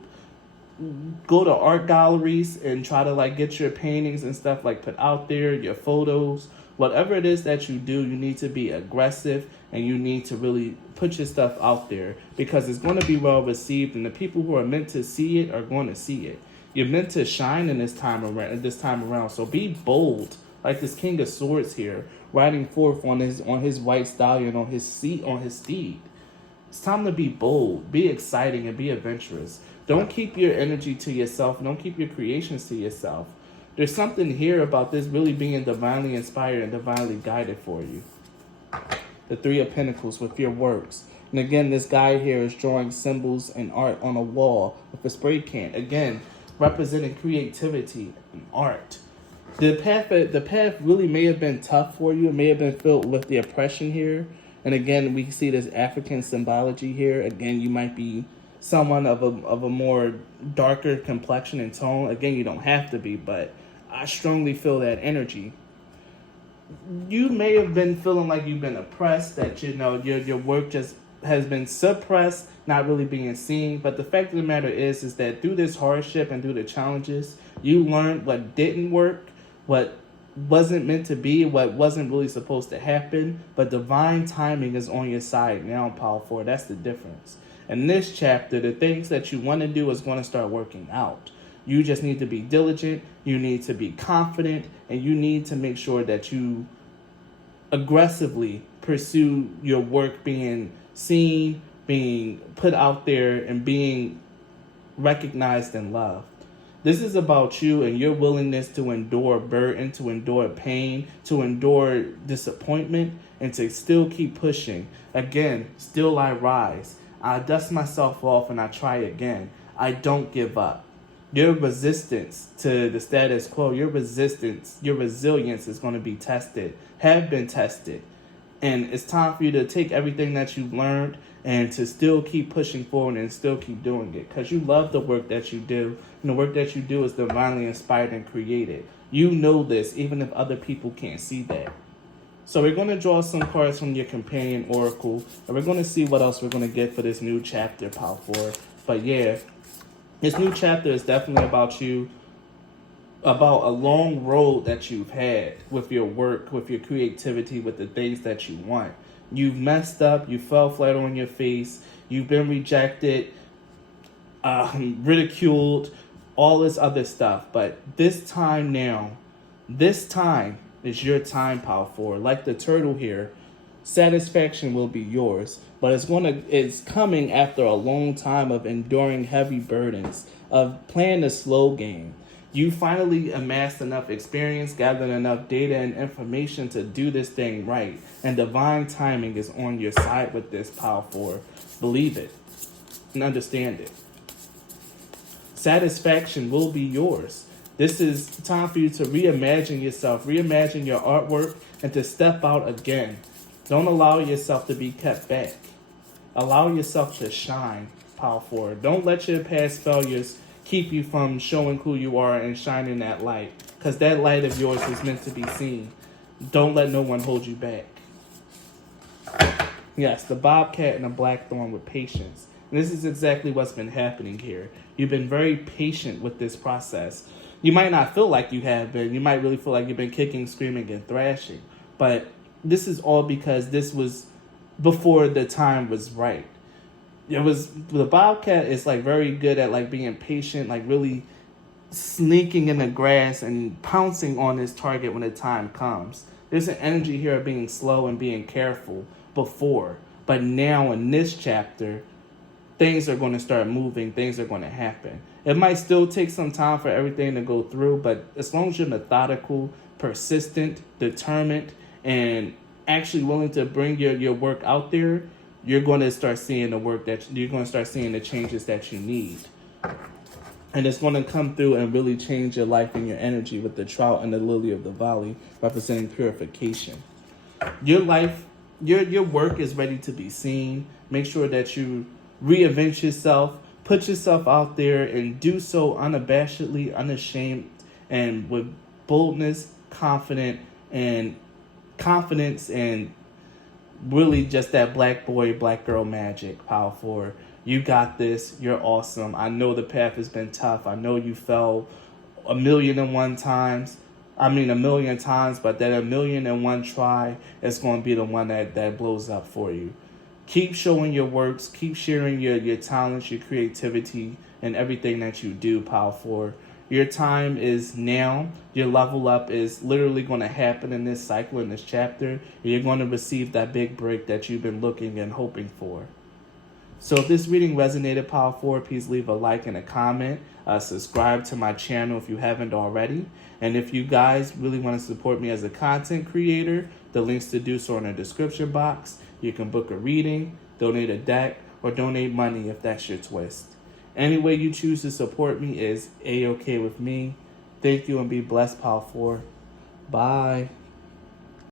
Go to art galleries and try to get your paintings and stuff put out there, your photos. Whatever it is that you do, you need to be aggressive and you need to really put your stuff out there, because it's going to be well received, and the people who are meant to see it are going to see it. You're meant to shine in this time around. So be bold, like this King of Swords here, riding forth on his white stallion, on his steed. It's time to be bold, be exciting, and be adventurous. Don't keep your energy to yourself. Don't keep your creations to yourself. There's something here about this really being divinely inspired and divinely guided for you. The Three of Pentacles with your works. And again, this guy here is drawing symbols and art on a wall with a spray can. Again, representing creativity and art. The path really may have been tough for you. It may have been filled with the oppression here. And again, we see this African symbology here. Again, you might be someone of a more darker complexion and tone. Again, you don't have to be, but I strongly feel that energy. You may have been feeling like you've been oppressed, that your work just has been suppressed, not really being seen. But the fact of the matter is that through this hardship and through the challenges, you learned what didn't work, what wasn't meant to be, what wasn't really supposed to happen. But divine timing is on your side now, Power 4. That's the difference. In this chapter, the things that you want to do is going to start working out. You just need to be diligent, you need to be confident, and you need to make sure that you aggressively pursue your work being seen, being put out there, and being recognized and loved. This is about you and your willingness to endure burden, to endure pain, to endure disappointment, and to still keep pushing. Again, still I rise. I dust myself off and I try again. I don't give up. Your resistance to the status quo, your resilience is going to be tested, have been tested. And it's time for you to take everything that you've learned and to still keep pushing forward and still keep doing it. Because you love the work that you do. And the work that you do is divinely inspired and created. You know this, even if other people can't see that. So we're going to draw some cards from your companion oracle, and we're going to see what else we're going to get for this new chapter, Power 4. But yeah, this new chapter is definitely about you, about a long road that you've had with your work, with your creativity, with the things that you want. You've messed up, you fell flat on your face, you've been rejected, ridiculed, all this other stuff. But this time is your time, Power 4. Like the turtle here, satisfaction will be yours, but it's coming after a long time of enduring heavy burdens, of playing the slow game. You finally amassed enough experience, gathered enough data and information to do this thing right, and divine timing is on your side with this, Power 4. Believe it and understand it. Satisfaction will be yours. This is time for you to reimagine yourself, reimagine your artwork, and to step out again. Don't allow yourself to be kept back. Allow yourself to shine, Power Forward. Don't let your past failures keep you from showing who you are and shining that light, because that light of yours is meant to be seen. Don't let no one hold you back. Yes, the bobcat and the blackthorn with patience. And this is exactly what's been happening here. You've been very patient with this process. You might not feel like you have been. You might really feel like you've been kicking, screaming, and thrashing. But this is all because this was before the time was right. It was the bobcat is like very good at like being patient, like really sneaking in the grass and pouncing on his target when the time comes. There's an energy here of being slow and being careful before, but now in this chapter, things are going to start moving, things are going to happen. It might still take some time for everything to go through, but as long as you're methodical, persistent, determined, and actually willing to bring your work out there, you're going to start seeing the work that you're going to start seeing the changes that you need. And it's going to come through and really change your life and your energy with the trout and the lily of the valley representing purification. Your life, your work is ready to be seen. Make sure that you reinvent yourself, put yourself out there, and do so unabashedly, unashamed, and with boldness, confidence, and really just that black boy, black girl magic, Power Forward. You got this. You're awesome. I know the path has been tough. I know you fell a million times, but that 1,000,001 try is going to be the one that blows up for you. Keep showing your works. Keep sharing your talents, your creativity, and everything that you do, Power Forward. Your time is now. Your level up is literally going to happen in this cycle, in this chapter. You're going to receive that big break that you've been looking and hoping for. So if this reading resonated, Power Forward, please leave a like and a comment. Subscribe to my channel if you haven't already. And if you guys really want to support me as a content creator, the links to do so are in the description box. You can book a reading, donate a deck, or donate money if that's your twist. Any way you choose to support me is A-OK with me. Thank you and be blessed, Power Forward. Bye.